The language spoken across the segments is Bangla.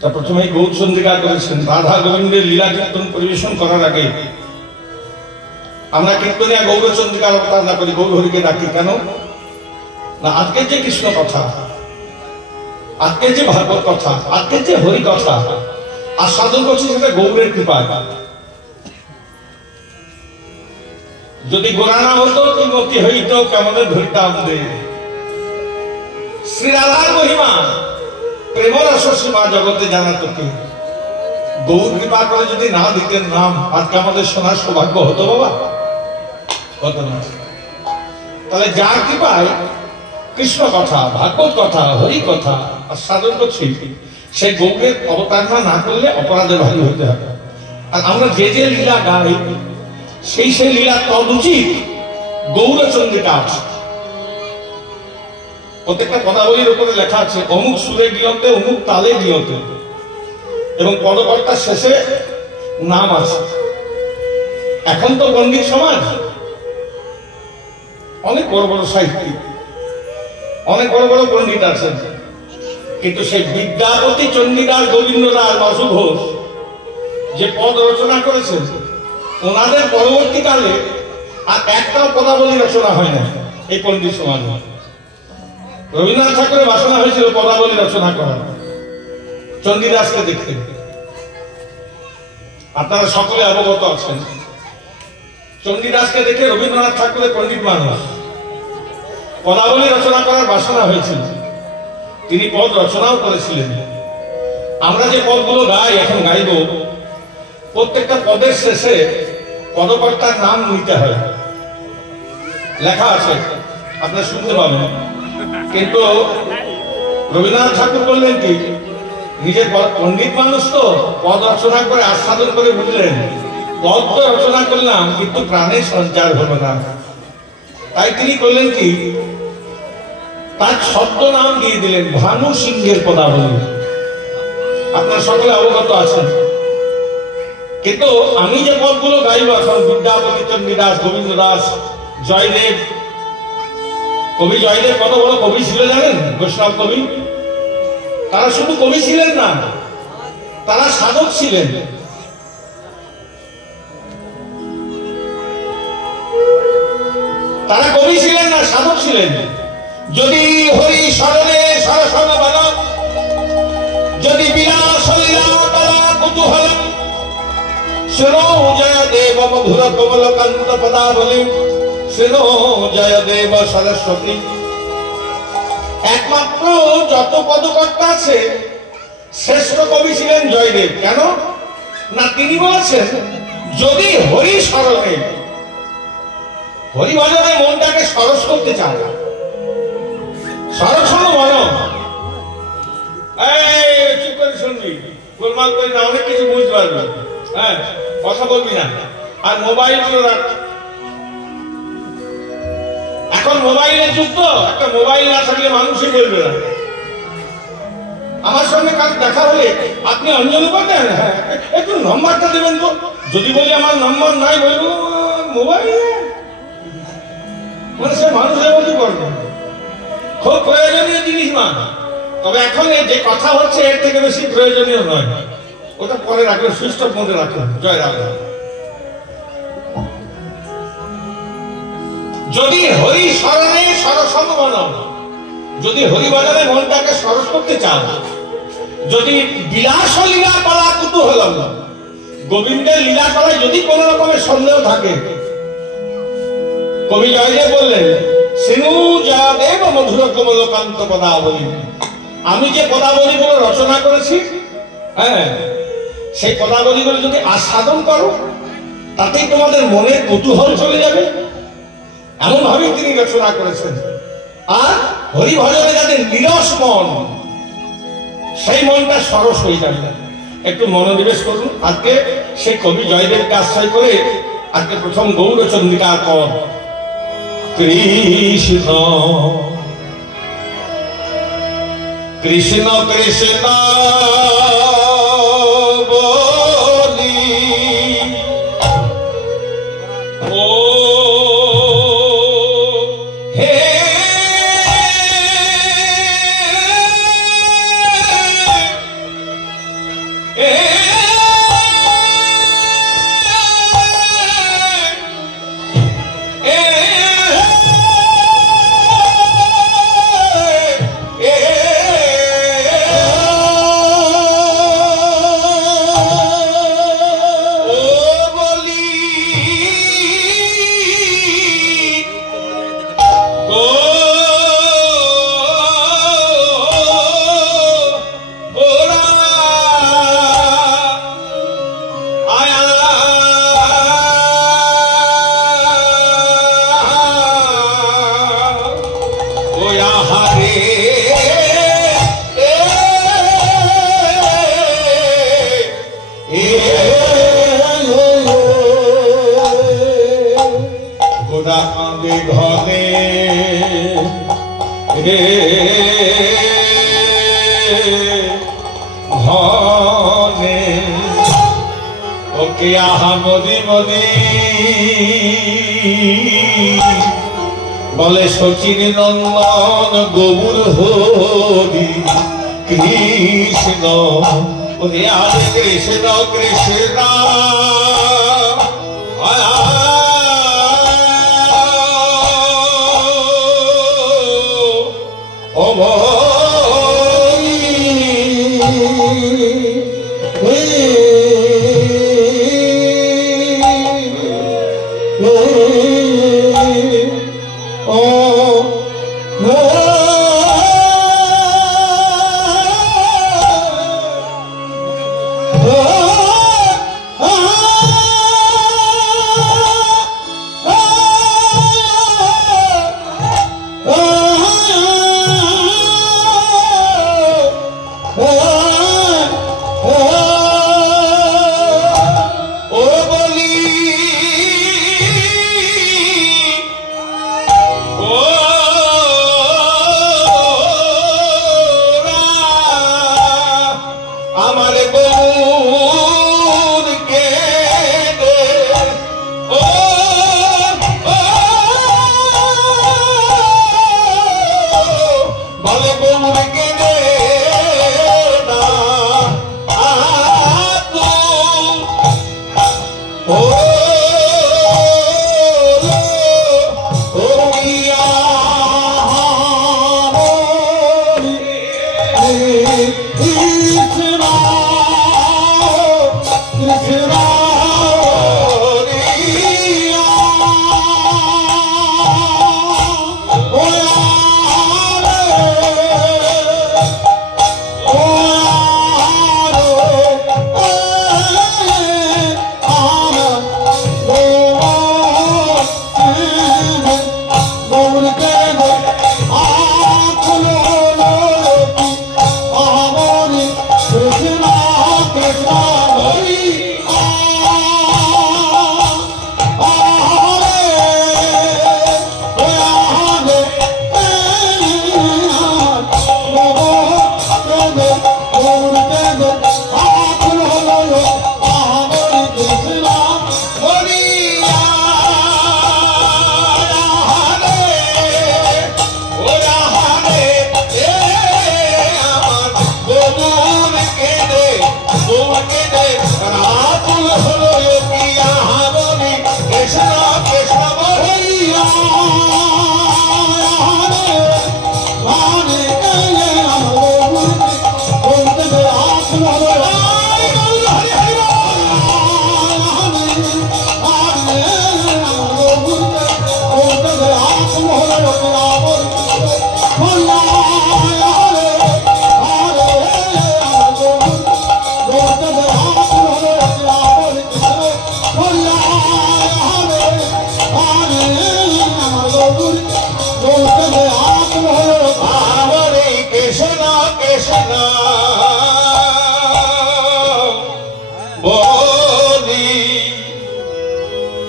তা প্রথমে গৌরচন্দ্রিকা করেছেন। রাধা গোবিন্দের লীলা কীর্তন পরিবেশন করার আগে আমরা কীর্তনিয়া গৌরচন্দ্রিকার অবতারণা করি, গৌরহরিকে ডাকি। কেন না, আজকের যে কৃষ্ণ কথা, আজকের যে ভাগবত কথা, আজকের যে হরি কথা আস্বাদন করছি সেটা গৌরের কৃপায়। যদি গোরা না হতো কি মতি হইত কেমন ধরিতাম দে। শ্রী রাধার মহিমা প্রেমরস সীমা জগতে জানাতো কি? গৌর কৃপা করে যদি না দিতেন নাম, আজকে আমাদের শোনার সৌভাগ্য হতো বাবা? হতো না। তাহলে যার কৃপায় কৃষ্ণ কথা, ভাগবত কথা, হরি কথা আস্বাদন করছি, সেই গৌরের অবতারণা না করলে অপরাধের ভাগী হতে হবে। আর আমরা যে যে লীলা গাই সেই সেই লীলা তদুচিত গৌরচন্দ্রিকা আছে। প্রত্যেকটা পদাবলীর উপরে লেখা আছে অমুক সুরে গিয়তে, অমুক তালে গিয়তে, এবং পদকর্তার শেষে নাম আছে। এখন তো পণ্ডিত সমাজ, অনেক বড় বড় সাহিত্যিক, অনেক বড় বড় পণ্ডিত আছেন, কিন্তু সেই বিদ্যাপতি চণ্ডীদাস গোবিন্দ দাস বাসু ঘোষ যে পদ রচনা করেছেন, ওনাদের পরবর্তীকালে আর একটাও পদাবলী রচনা হয় না এই পণ্ডিত সমাজে। রবীন্দ্রনাথ ঠাকুরের বাসনা হয়েছিল পদাবলী রচনা করা, চণ্ডীদাসকে দেখতে। আপনারা সকলে অবগত আছেন, চণ্ডীদাসকে দেখে রবীন্দ্রনাথ ঠাকুরের পণ্ডিত মানুষ পদাবলী রচনা করার বাসনা হয়েছিল, তিনি পদ রচনাও করেছিলেন। আমরা যে পদগুলো গাই, এখন গাইব, প্রত্যেকটা পদের শেষে পদকর্তার নাম নিতে হয়, লেখা আছে, আপনারা শুনতে পাবেন। কিন্তু রবীন্দ্রনাথ ঠাকুর বললেন কি, নিজের পণ্ডিত মানুষ তো পদ রচনা করে আস্বাদন করে বুঝলেন, পদ তো রচনা করলাম কিন্তু প্রাণের সঞ্চার হলো না। তাই তিনি করলেন কি, তার শব্দ নাম দিয়ে দিলেন ভানু সিংহের পদাবলী। আপনারা সকলে অবগত আছেন। কিন্তু আমি যে পদগুলো গাইব এখন, বিদ্যাপতি চণ্ডীদাস, গোবিন্দ দাস, জয়দেব, কবি জয়দেব কত বড় কবি ছিল জানেন? বৈষ্ণব কবি। তারা শুধু কবি ছিলেন না, তারা সাধক ছিলেন। তারা কবি ছিলেন না, সাধক ছিলেন। যদি হরি স্মরণে সরসন বল, যদি বিলাস লীলা কলা কুতূহল, শৃণো জয়দেব মধুর কমলকান্ত পদাবলী, শৃণো জয়দেব সরস্বতী। একমাত্র যত পদকর্তা আছে শ্রেষ্ঠ কবি ছিলেন জয়দেব। কেন না, তিনি বলেছেন যদি হরি স্মরণে, হরি ভজনে মনটাকে সরস করতে চায়, সরস হলো মন। চুপ করে শুনবি, গোলমাল করি না, অনেক কিছু বুঝতে পারবি, হ্যাঁ, কথা বলবি না। আর মোবাইল গুলো রাখ, এখন মোবাইলের যুগ তো, একটা মোবাইল না থাকলে মানুষই বলবে না। আমার সঙ্গে কার দেখা হলে আপনি অঞ্জলি করতেন, হ্যাঁ একটু নম্বরটা দেবেন তো। যদি বলি আমার নম্বর নাই, বলবো মোবাইল, মানে সে মানুষের মধ্যে করবে, খুব প্রয়োজনীয় জিনিস মা। তবে এখন যে কথা হচ্ছে এর থেকে বেশি প্রয়োজনীয় নয়, ওটা পরে রাখবেন, সুইচ অফ মোডে রাখবেন। জয় রাধা। যদি হরি স্মরণে সরসন বল, যদি হরি বাজারে মনটাকে সরস করতে চান, যদি বিলাস লীলা কলা কুতূহল, গোবিন্দের লীলা কলায় যদি কোন রকমের সন্দেহ থাকে, কবি জয়দেব বললেন শৃণু জয়দেব মধুর কমলকান্ত পদাবলী। আমি যে পদাবলীগুলো রচনা করেছি, হ্যাঁ, সেই পদাবলীগুলো যদি আস্বাদন করো, তাতেই তোমাদের মনের কৌতূহল চলে যাবে। এমন ভাবে তিনি রচনা করেছেন। আর হরি ভজনে যাদের নিরস মন, সেই মনটা সরস হয়ে যাবে। একটু মনোনিবেশ করুন। আজকে সেই কবি জয়দেবকে আশ্রয় করে আজকে প্রথম গৌরচন্দ্রিকার পদ। কৃষ্ণ কৃষ্ণ কৃষ্ণ ঘনে রে ঘনে ওকে আহা মদি মদি বলে শচীন নন্দন গৌর হরি কৃষ্ণ ওরে আরে কৃষ্ণ কৃষ্ণ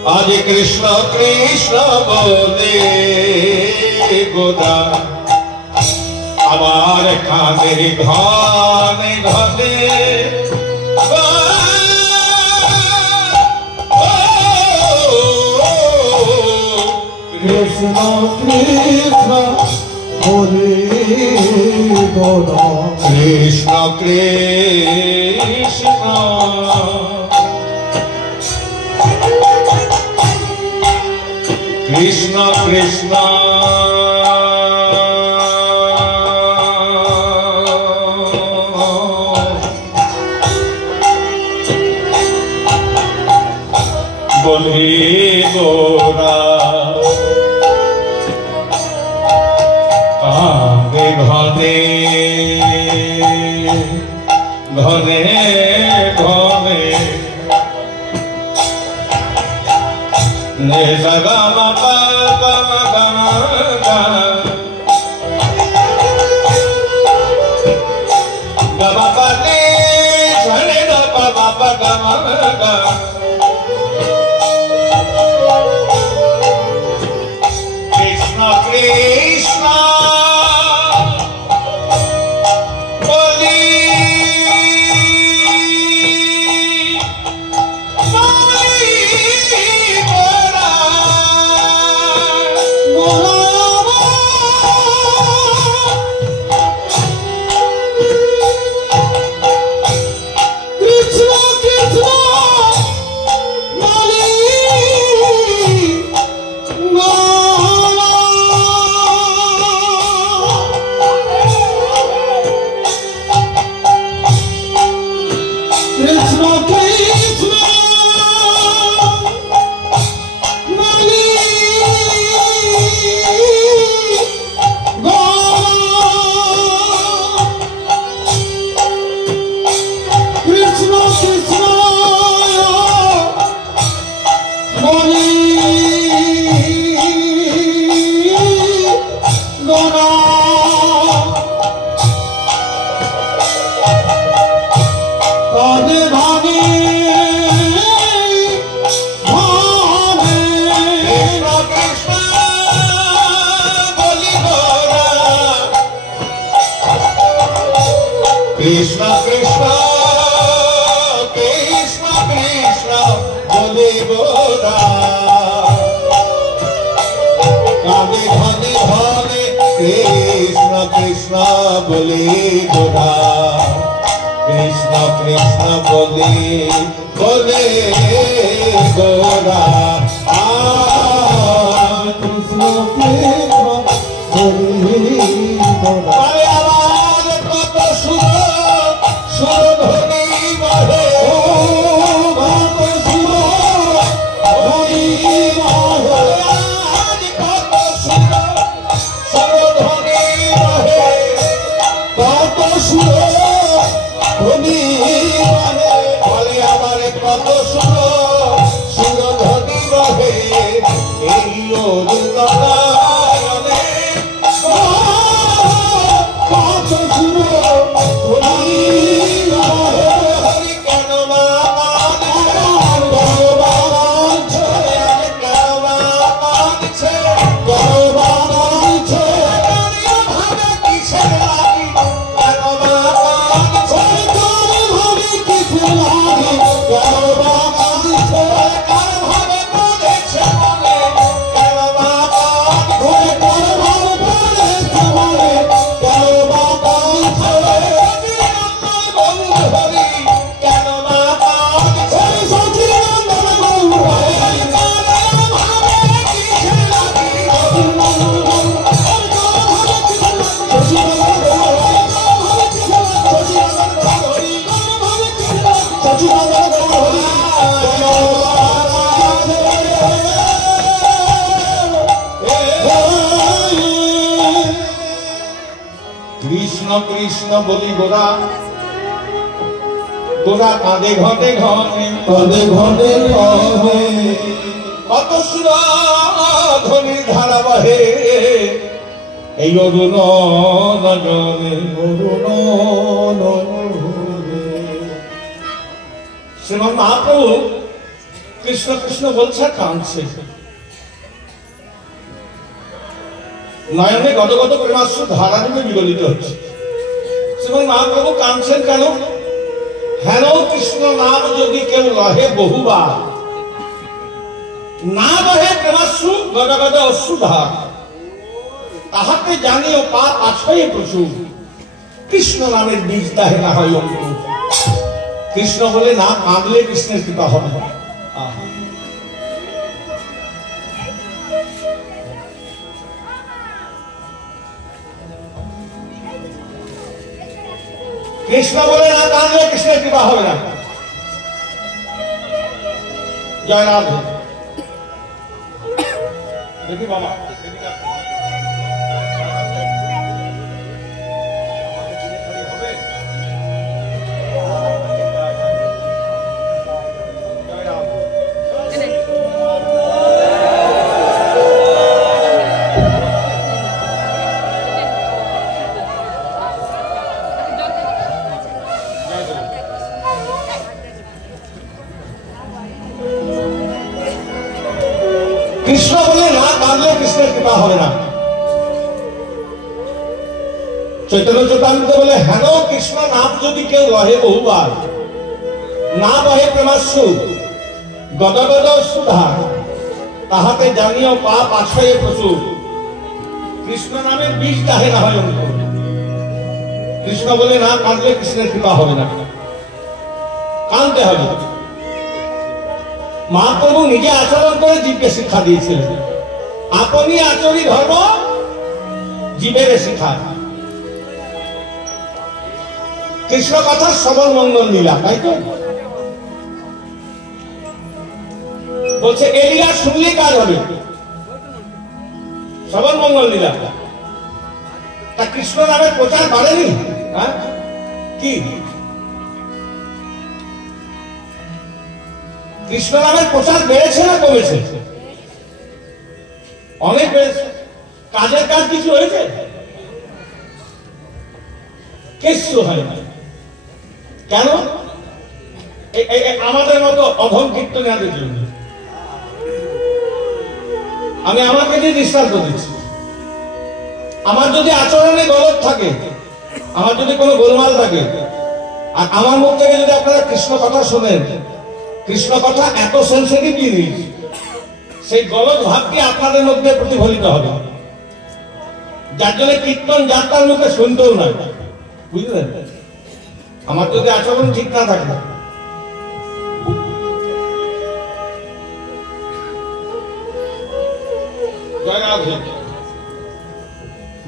आज कृष्ण कृष्ण बोले गोदा आमार कानेर घने घने कृष्ण कृष्ण बोले गोदा कृष्ण कृष्ण कृष्ण कृष्ण बोले गोरा घने घने घने ने सगा मा पा गा मा गा मा गा गा मा पा ने सरे दा पा मा पा गा मा गा কৃষ্ণ কৃষ্ণ কৃষ্ণ কৃষ্ণ বলে গোরা কানে ঘনে ঘনে কৃষ্ণ কৃষ্ণ বলে গোরা কৃষ্ণ কৃষ্ণ বলে বলে গোরা কৃষ্ণ কৃষ্ণ বলে গোরা আমার কত সুর সুরধ্বনি বহে কত সুর ধ্বনি বহে আজ কত সুর সুরধ্বনি বহে কত সুর ধ্বনি বহে বলে আমার কত সুর সুরধ্বনি বহে এই অরুণায়নে কত সুর ধ্বনি বহে হরি কেন মানছে কেন মানছে ভাবে কিসের লাগি কেন মানছে ভাবে কিসের লাগি কেন মানছে কার ভাবে পড়েছে মনে কেন মানছে কার ভাবে পড়েছে মনে কেন মানছে গৌর হরি কেন মানছে সচিদানন্দ গৌর হরি ভাবে কিসের লাগি কৃষ্ণ কৃষ্ণ বলি গোরা গোরা কাঁদে ঘটে ঘনে কাঁদে ঘটে ঘনে কত সুর ধ্বনির ধারা বহে এই অরুণ নয়নে অরুণ নয়নে শ্রীমন মহাপ্রভু কৃষ্ণ কৃষ্ণ বলছে কাঁদছে নয়নে গদগদ প্রেমাশ্রু ধারা রূপে বিগলিত হচ্ছে শ্রীমন মহাপ্রভু কাঁদছেন কেন হেন কৃষ্ণ নাম যদি কেউ লহে বহুবার না বহে প্রেমাশ্রু গদগদ অশ্রুধার তাহাতে জানিও পাপ আছয়ে প্রচুর কৃষ্ণ নামের বীজ দাহে না হয় অঙ্কুর কৃষ্ণ বলে না কাঁদলে কৃষ্ণের কৃপা হবে না কৃষ্ণ বলে না কাঁদলে কৃষ্ণের কৃপা হবে না জয় রাধে দেখি বাবা কৃষ্ণ বলে না কাঁদলে কৃষ্ণের কৃপা হবে না চৈতন্য চৈতামৃত বলে হেন কৃষ্ণ নাম যদি কেউ লহে বহুবার না বহে প্রেমাশ্রু গদগদ সুধা তাহাতে জানিও পাপ আছয়ে প্রচুর কৃষ্ণ নামের বীজ দাহে না হয় অঙ্কুর কৃষ্ণ বলে না কাঁদলে কৃষ্ণের কৃপা হবে না কাঁদতে হবে মহাপ্রভু নিজে আচরণ করে জীবকে শিক্ষা দিয়েছিলেন আপনি আচরি ধর্ম জীবের শিক্ষা কৃষ্ণ কথা সবল মঙ্গল লীলা তাই তো বলছে এলিয়া শুনলে কাজ হবে সবল মঙ্গল লীলা তা কৃষ্ণ নামের প্রচার বাড়েনি কি কৃষ্ণ নামের প্রচার বেড়েছে না কমেছে অনেক বেড়েছে কাজের কাজ কিছু হয়েছে কিছু হয় না কেন আমাদের মতো অধম কীর্তনের জন্য আমি আমাকে যে দৃষ্টান্ত দিচ্ছি আমার যদি আচরণে গলত থাকে আমার যদি কোনো গোলমাল থাকে, আর আমার মুখ থেকে যদি আপনারা কৃষ্ণ কথা শোনেন, কৃষ্ণ কথা এত সেন্সিটিভ জিনিস, সেই গলদ ভাবটি আপনাদের মধ্যে প্রতিফলিত হবে, যার জন্য কীর্তন যাত্রার মুখে শুনতেও নয়, বুঝলেন? আমার যদি আচরণ ঠিক না থাকে,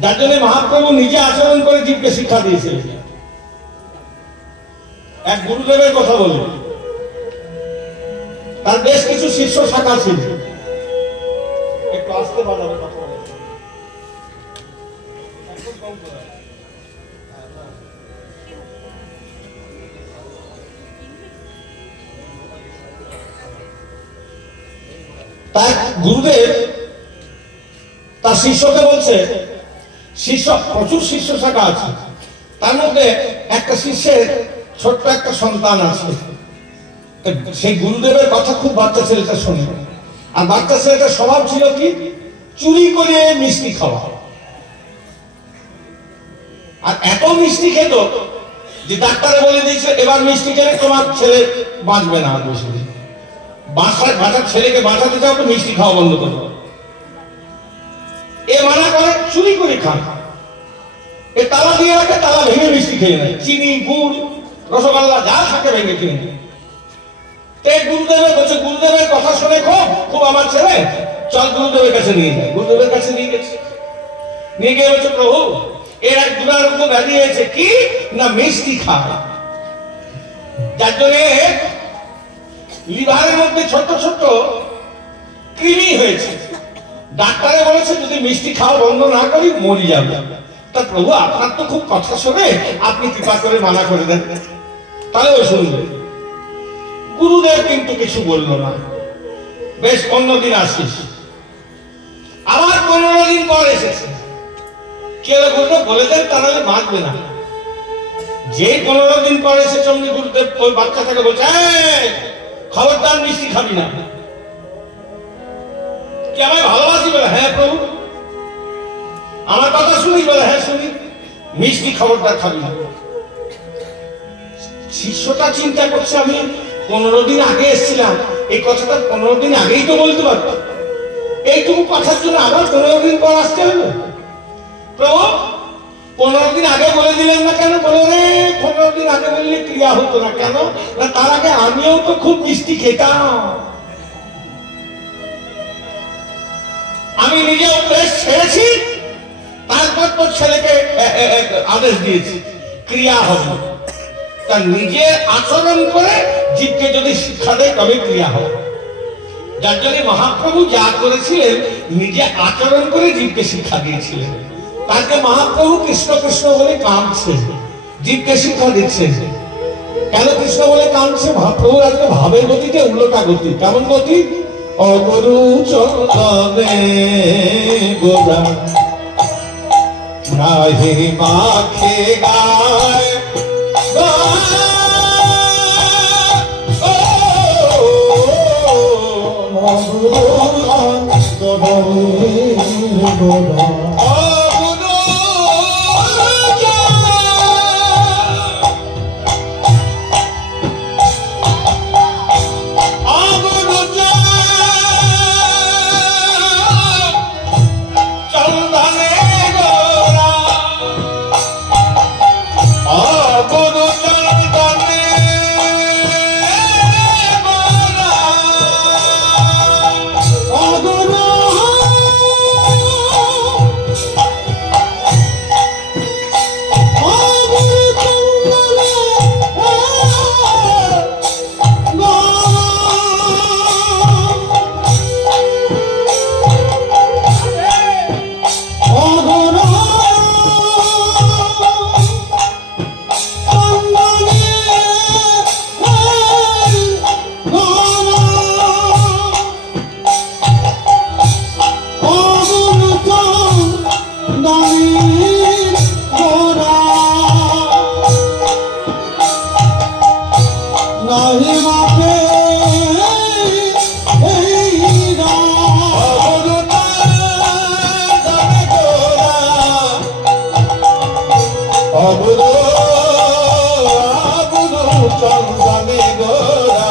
যার জন্য মহাপ্রভু নিজে আচরণ করে জীবকে শিক্ষা দিয়েছিলেন। এক গুরুদেবের কথা বলি, তার বেশ কিছু শিষ্য শাখা ছিল। একটু আসতে বাজাবে কথা বলে। তাই গুরুদেব তার শিষ্যকে বলছে, শিষ্য প্রচুর শিষ্য শাখা আছে, তার মধ্যে একটা শিষ্যের ছোট্ট একটা সন্তান আছে। সেই গুরুদেবের কথা খুব বাচ্চা ছেলেটা শোনে, আর বাচ্চা ছেলেটার স্বভাব ছিল কি, চুরি করে মিষ্টি খাওয়া। আর এত মিষ্টি খেত যে ডাক্তারে বলে দিয়েছে, এবার মিষ্টি খেলে তোমার ছেলে বাঁচবে না আর বেশি দিন। বাঁচার ছেলেকে বাঁচাতে চাও তো মিষ্টি খাওয়া বন্ধ করো। এ মানা করে চুরি করে খান, এ তালা দিয়ে রাখে, তালা ভেঙে মিষ্টি খেয়ে নেয়, চিনি গুড় রসগোল্লা যা থাকে ভেঙে খেয়ে নেয়। গুরুদেবের বলছে, গুরুদেবের কথা শুনে খুব আমার ছেলে, চল গুরুদেবের কাছে নিয়ে যায়। গুরুদেবের কাছে নিয়ে গেছে, নিয়ে গিয়ে বলছে, প্রভু এর এক দুরারোগ্য ব্যাধি হয়েছে, কি না মিষ্টি খায়, যার জন্যে লিভারের মধ্যে ছোট্ট ছোট্ট কৃমি হয়েছে। ডাক্তারে বলেছে যদি মিষ্টি খাওয়া বন্ধ না করি মরে যাবে। তা প্রভু আপনার তো খুব কথা শোনে, আপনি কৃপা করে মানা করে দেন। তাহলে ও শুনবে। গুরুদেব কিন্তু কিছু বললো না। বেশ অন্যদিন আসিস, আবার 15 দিন পর এসেছে। কে গুরুদেব বলে দেন, তাহলে বাঁচবে না। যে 15 দিন পর এসেছে অমনি গুরুদেব ওই বাচ্চাটাকে বলছে, খবরদার মিষ্টি খাবি না। কি আমায় ভালোবাসি? বলে হ্যাঁ প্রভু। আমার কথা শুনি? বলে হ্যাঁ শুনি। মিষ্টি খবরদার খাবি না। শিষ্যটা চিন্তা করছে, আমি 15 দিন আগে এসেছিলাম, এই কথাটা 15 দিন আগেই তো বলতে পারতো। এইটুকু কথার জন্য আবার 15 দিন পর আসতে হলো। প্রভু 15 দিন আগে বলে দিলেন না কেন? বলে রে 15 দিন আগে বললে ক্রিয়া হতো না কেন? না তার আগে আমিও তো খুব মিষ্টি খেতাম, আমি নিজে উপদেশ ছেড়েছি, তারপর তো ছেলেকে আদেশ দিয়েছি ক্রিয়া হবে। তা নিজে আচরণ করে জীবকে যদি শিক্ষা দেয় তবে ক্রিয়া হবে। যার জন্য মহাপ্রভু যা করেছিলেন নিজে আচরণ করে জীবকে শিক্ষা দিয়েছিলেন। তাকে মহাপ্রভু কৃষ্ণ কৃষ্ণ বলে কাঁদছে, জীবকে শিক্ষা দিচ্ছে। কেন কৃষ্ণ বলে কাঁদছে? মহাপ্রভু আজকে ভাবের গতিতে উল্টোটা গতি। কেমন গতি? অগরু চন্দনে গোদা নাহি মাখে গায়, চন্দনে গোরা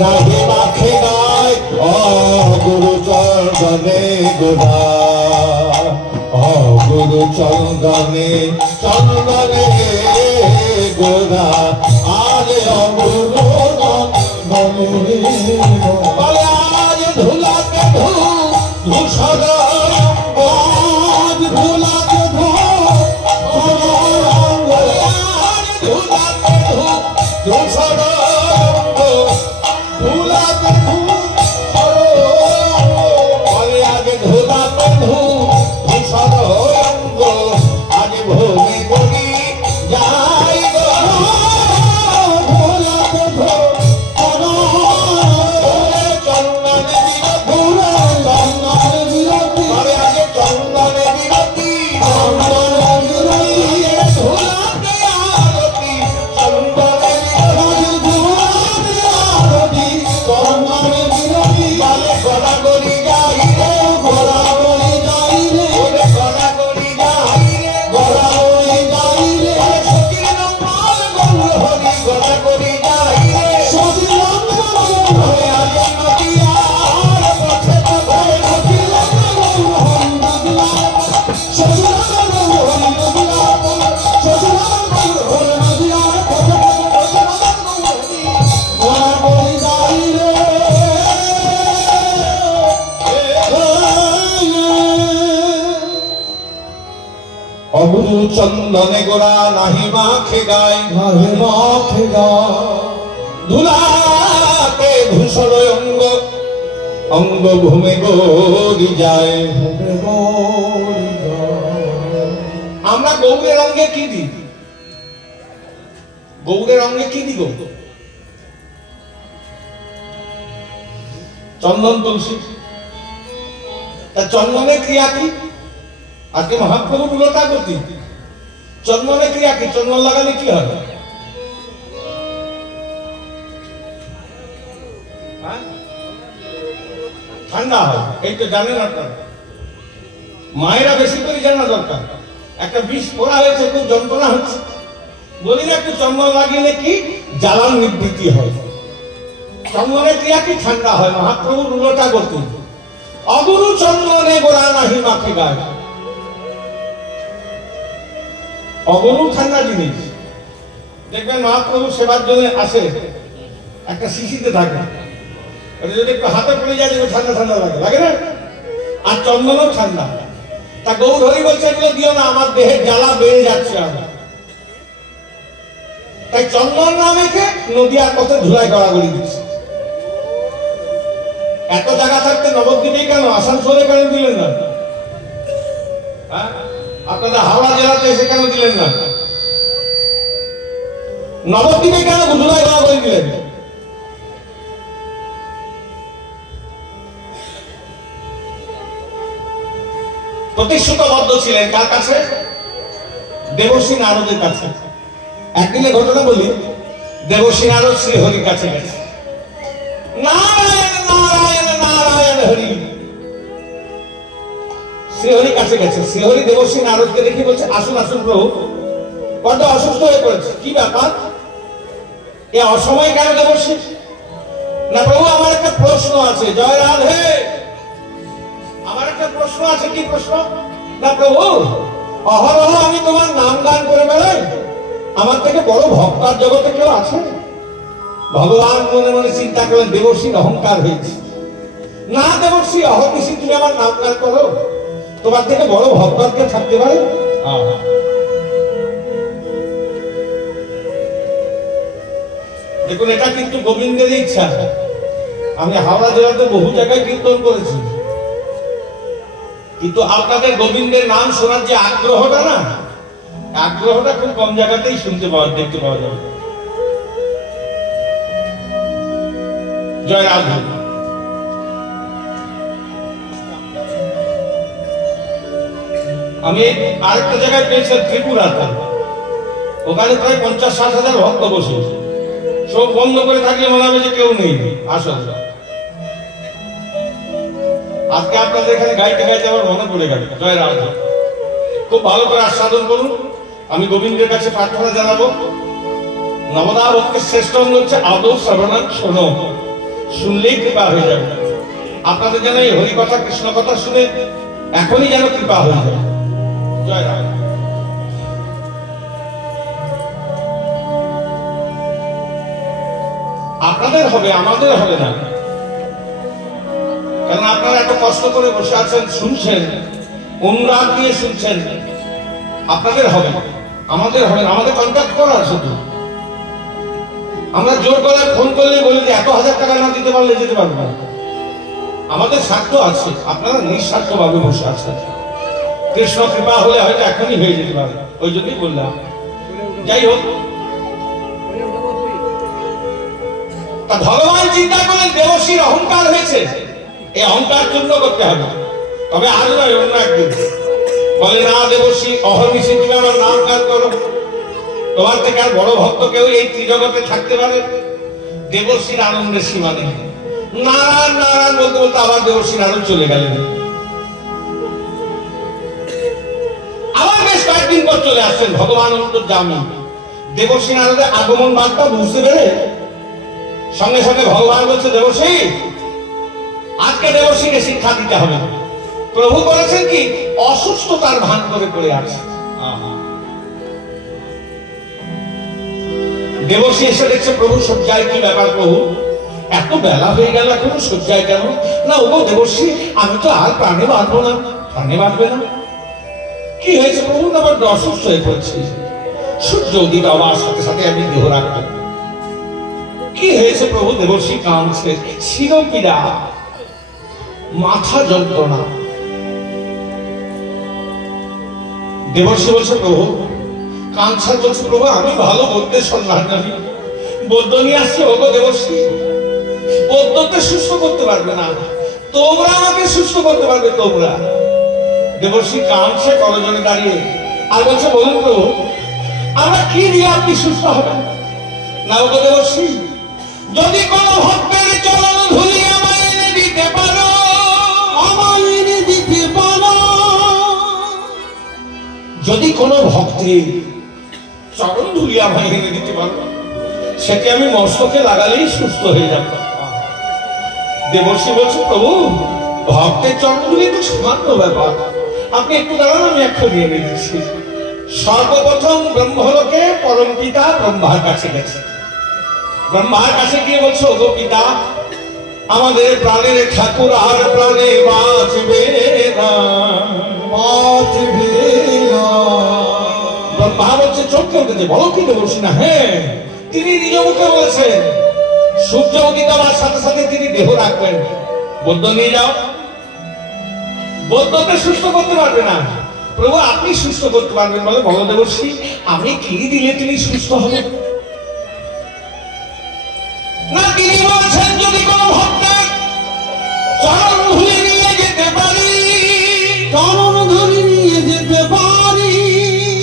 নাহি মাখে গায় গুরু চন্দনে গোরা গুরু চন্দনে চন্দনে গোরা আরে অগুরু চন্দনে বলে আজ ধুলাকে ধূসর আজ ধুলাকে ধূসর ধুলাকে বলে আজ ধুলাকে ধূসর আজ ভূমি করি যাই অগুরু চন্দনে গোরা নাহি মাখে গায় নাহি মাখে গায় ধুলাকে ধূসর অঙ্গ অঙ্গ ভূমে গড়ি যায়। আমরা গৌরের অঙ্গে কি দিই? গৌরের অঙ্গে কি দিব? চন্দন তুলসী। তা চন্দনের ক্রিয়া কি? আজকে মহাপ্রভু উলটা করতি চন্দনের ক্রিয়া কি? চন্দন লাগালে কি হবে? ঠান্ডা হয়। এই তো জানেন আপনারা, মায়েরা বেশি করে জানা দরকার। একটা বিষ পড়া হয়েছে, খুব যন্ত্রণা হচ্ছে, বলি না একটু চন্দন লাগিয়ে কি জ্বালান নিবৃত্তি হয়। চন্দনের ক্রিয়া কি? ঠান্ডা হয়। মহাপ্রভু উলটা করতেন অগুরু চন্দনে গোরা নাহি মাখে গায়। অগুরু ঠান্ডা জিনিস। দেখবেন মহাপ্রভু সেবার জন্য আসে, একটা শিশিতে থাকে, যদি একটু হাতে পড়ে যায় ঠান্ডা ঠান্ডা লাগে, লাগে না? আর চন্দনও ঠান্ডা। তা গৌর হরি বলছে এগুলো দিও না, আমার দেহের জ্বালা বেড়ে যাচ্ছে। আমার তাই চন্দন না মেখে নদিয়ার পথে ধুলাই গড়াগড়ি দিচ্ছে। এত জায়গা থাকতে নবদ্বীপে কেন, আসানসোলে কেন দিলেন না? আপনাদের হাওড়া জেলাতে এসে কেন দিলেন না? নবদ্বীপে কেন ধুলাই গড়াগড়ি দিলেন? প্রতিশ্রুতবদ্ধ ছিলেন কার কাছে? দেবশ্রী নারদের কাছে। একদিনের ঘটনা বলি, দেবশ্রী নারদ শ্রীহরির কাছে গেছে। নারায়ণ নারায়ণ নারায়ণ হরি, শ্রীহরির কাছে গেছে। শ্রীহরি দেবশ্রী নারদকে দেখি বলছে, আসুন আসুন প্রভু, বড্ড অসুস্থ হয়ে পড়েছে। কি ব্যাপার? এ অসময়ে কেন দেবশ্রী? না প্রভু, আমার একটা প্রশ্ন আছে। জয় রাধে। আমার একটা প্রশ্ন আছে। কি প্রশ্ন? না প্রভু, অহরহ আমি তোমার নাম গান করে বেড়াই, আমার থেকে বড় ভক্তার জগতে কেউ আছে? ভগবান মনে মনে চিন্তা করেন, দেবশ্রীর অহংকার হয়েছে। না দেবশ্রী, অহর্নিশি তুমি আমার নাম গান করো, তোমার থেকে বড় ভক্তার কে থাকতে পারে? দেখুন, এটা কিন্তু গোবিন্দের ইচ্ছা। আমি হাওড়া জেলাতে বহু জায়গায় কীর্তন করেছি, কিন্তু আপনাদের গোবিন্দের নাম শোনার যে আগ্রহটা, না আগ্রহটা খুব কম জায়গাতেই শুনতে পাওয়া, দেখতে পাওয়া যাবে। জয় রাধে। আমি আরেকটা জায়গায় পেয়েছি ত্রিপুরাতে, ওখানে প্রায় 50-60 হাজার ভক্ত বসে, সব বন্ধ করে থাকলে মনে হবে যে কেউ নেই। আসলে আজকে আপনাদের এখানে গাইতে গাইতে আমার মনে পড়ে গেল। জয় রাধে। খুব ভালো করে আস্বাদন করুন। আমি গোবিন্দের কাছে প্রার্থনা জানাবো, নবদা ভক্তির শ্রেষ্ঠ অঙ্গ হচ্ছে আদৌ শ্রবণান শোনো, শুনলেই কৃপা হয়ে যাবে। আপনাদের যেন এই হরি কথা কৃষ্ণ কথা শুনে এখনই যেন কৃপা হয়ে যাবে। জয় রাম। আপনাদের হবে, আমাদের হবে না, কারণ আপনারা এত কষ্ট করে বসে আছেন, শুনছেন, অনুরাগ দিয়ে শুনছেন। আপনাদের হবে, আমাদের হবে না। আমাদের কন্ট্যাক্ট করা শুধু আমরা জোর করে ফোন করলে বলি যে এত হাজার টাকা না দিতে পারলে যেতে পারবো না। আমাদের স্বার্থ আছে, আপনারা নিঃস্বার্থ ভাবে বসে আছেন। কৃষ্ণ কৃপা হলে হয়তো এখনই হয়ে যেতে পারে, ওই জন্যই বললাম। যাই হোক, তা ভগবান চিন্তা করেন দেবশ্রীর অহংকার হয়েছে, এই অহংকার চূর্ণ করতে হবে। তবে আজ নয়, অন্য একদিন। বলে না দেবশ্রী, অহর্নিশি তুমি আমার নাম গান করো, তোমার থেকে আর বড় ভক্ত কেউ এই ত্রিজগতে থাকতে পারে? দেবশ্রীর আনন্দের সীমা নেই। নারায়ণ নারায়ণ বলতে বলতে আবার দেবশ্রী নারদ চলে গেলেন। আবার বেশ কয়েকদিন পর চলে আসছেন ভগবান অন্তর্যামী। দেবশ্রী নারদের আগমন বার্তা বুঝতে পেরে সঙ্গে সঙ্গে ভগবান বলছে, দেবশ্রী আজকে দেবশ্রীকে শিক্ষা দিতে হবে। প্রভু বলেছেন কি, অসুস্থতার ভান করে পড়ে আছে। দেবশ্রী এসে দেখছে প্রভু শয্যায়। কি ব্যাপার প্রভু, এত বেলা হয়ে গেল, এখনো শয্যায় কেন? না ওগো দেবশ্রী, আমি তো আর প্রাণে বাঁধবো না। প্রাণে বাঁধবে না? কি হয়েছে প্রভু? না আমার অসুস্থ হয়ে পড়েছি, সূর্য উদিত হওয়ার সাথে সাথে আমি দেহ রাখবো। কি হয়েছে প্রভু? দেবশ্রী কাঁদছে, শিরপীড়া, মাথা যন্ত্রণা। দেবশ্রী বলছে প্রভু, কাঁদছে বলছে প্রভু আমি ভালো বৌদ্ধের সন্ধান জানি, বৌদ্ধ নিয়ে আসছে। ওগো দেবশ্রী, বৌদ্ধকে সুস্থ করতে পারবে না, তোমরা আমাকে সুস্থ করতে পারবে তোমরা। দেবশ্রী কাঁদছে করজনে দাঁড়িয়ে, আর বলছে বলুন প্রভু আমরা কি দিয়ে আপনি সুস্থ হবেন? না ওগো দেবশ্রী, যদি কোন ভক্তের চরণ ধুলি আমায় এনে দিতে পারো, আমায় এনে দিতে পারো। যদি কোন ভক্তের চরণ ধুলি আমায় এনে দিতে পারো, সেটি আমি মস্তকে লাগালেই সুস্থ হয়ে যাব। দেবশ্রী বলছে প্রভু ভক্তের চরণ ধুলি তো সামান্য ব্যাপার, আপনি একটু দাঁড়ান, আমি এক্ষুনি এনে দিচ্ছি। সর্বপ্রথম ব্রহ্মলোকে পরম পিতা ব্রহ্মার কাছে গেছে। ব্রহ্মার কাছে গিয়ে বলছো, ওগো পিতা আমাদের প্রাণের ঠাকুর আর প্রাণে বাঁচবে না, বাঁচবে না। ব্রহ্মা বলছে চমকে উঠেছে, বলো কি দেবশ্রী? না হ্যাঁ, তিনি নিজ মুখে বলেছেন সূর্য উদিত হওয়ার সাথে সাথে তিনি দেহ রাখবেন। বৌদ্ধ নিয়ে যাও। বৌদ্ধকে সুস্থ করতে পারবে না, প্রভু আপনি সুস্থ করতে পারবেন। বলে বলো দেবশ্রী আমি কি দিলে তিনি সুস্থ হবেন? না তিনি বলছেন যদি কোন ভক্তের চরণ ধুলি নিয়ে যেতে পারি, চরণ ধুলি নিয়ে যেতে পারি,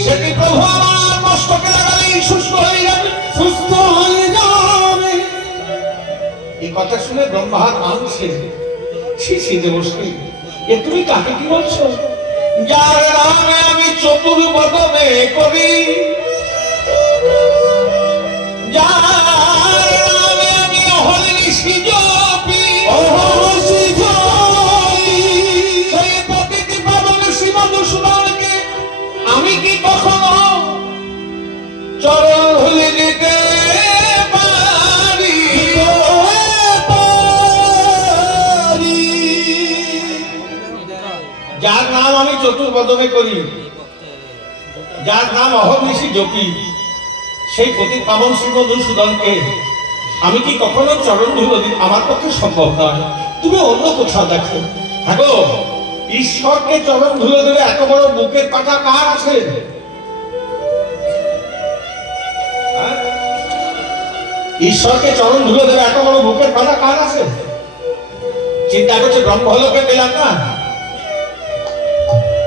সেটি প্রভু আমার মস্তকে লাগালেই সুস্থ হয়ে যাবে, সুস্থ হয়ে যাবে। এই কথা শুনে ব্রহ্মা কাঁদছে, ছি ছি দেবশ্রী এ তুমি কাকে কি বলছো? যার নামে আমি চতুর্বদনে করি, যার নামে আমি অহর্নিশি জপি, সেই পতিত পাবন শ্রীমধুসূদনকে আমি কি কখনো চরণ ধুলি দিতে পারি? যার নাম আমি চতুর্বদনে করি, যার নাম অহর্নিশি জপি, সেই পতিত পাবন শ্রীমধুসূদনকে আমি কি কখনো চরণ ধুলো দিই? আমার পক্ষে সম্ভব নয়, তুমি অন্য কোথাও দেখো। হ্যাঁ গো, ঈশ্বরকে চরণ ধুলো দেবে এত বড় বুকের পাটা কার আছে? ঈশ্বরকে চরণ ধুলো দেবে এত বড় বুকের পাটা কার আছে? চিন্তা করছে ব্রহ্মলোকে পেলাম না,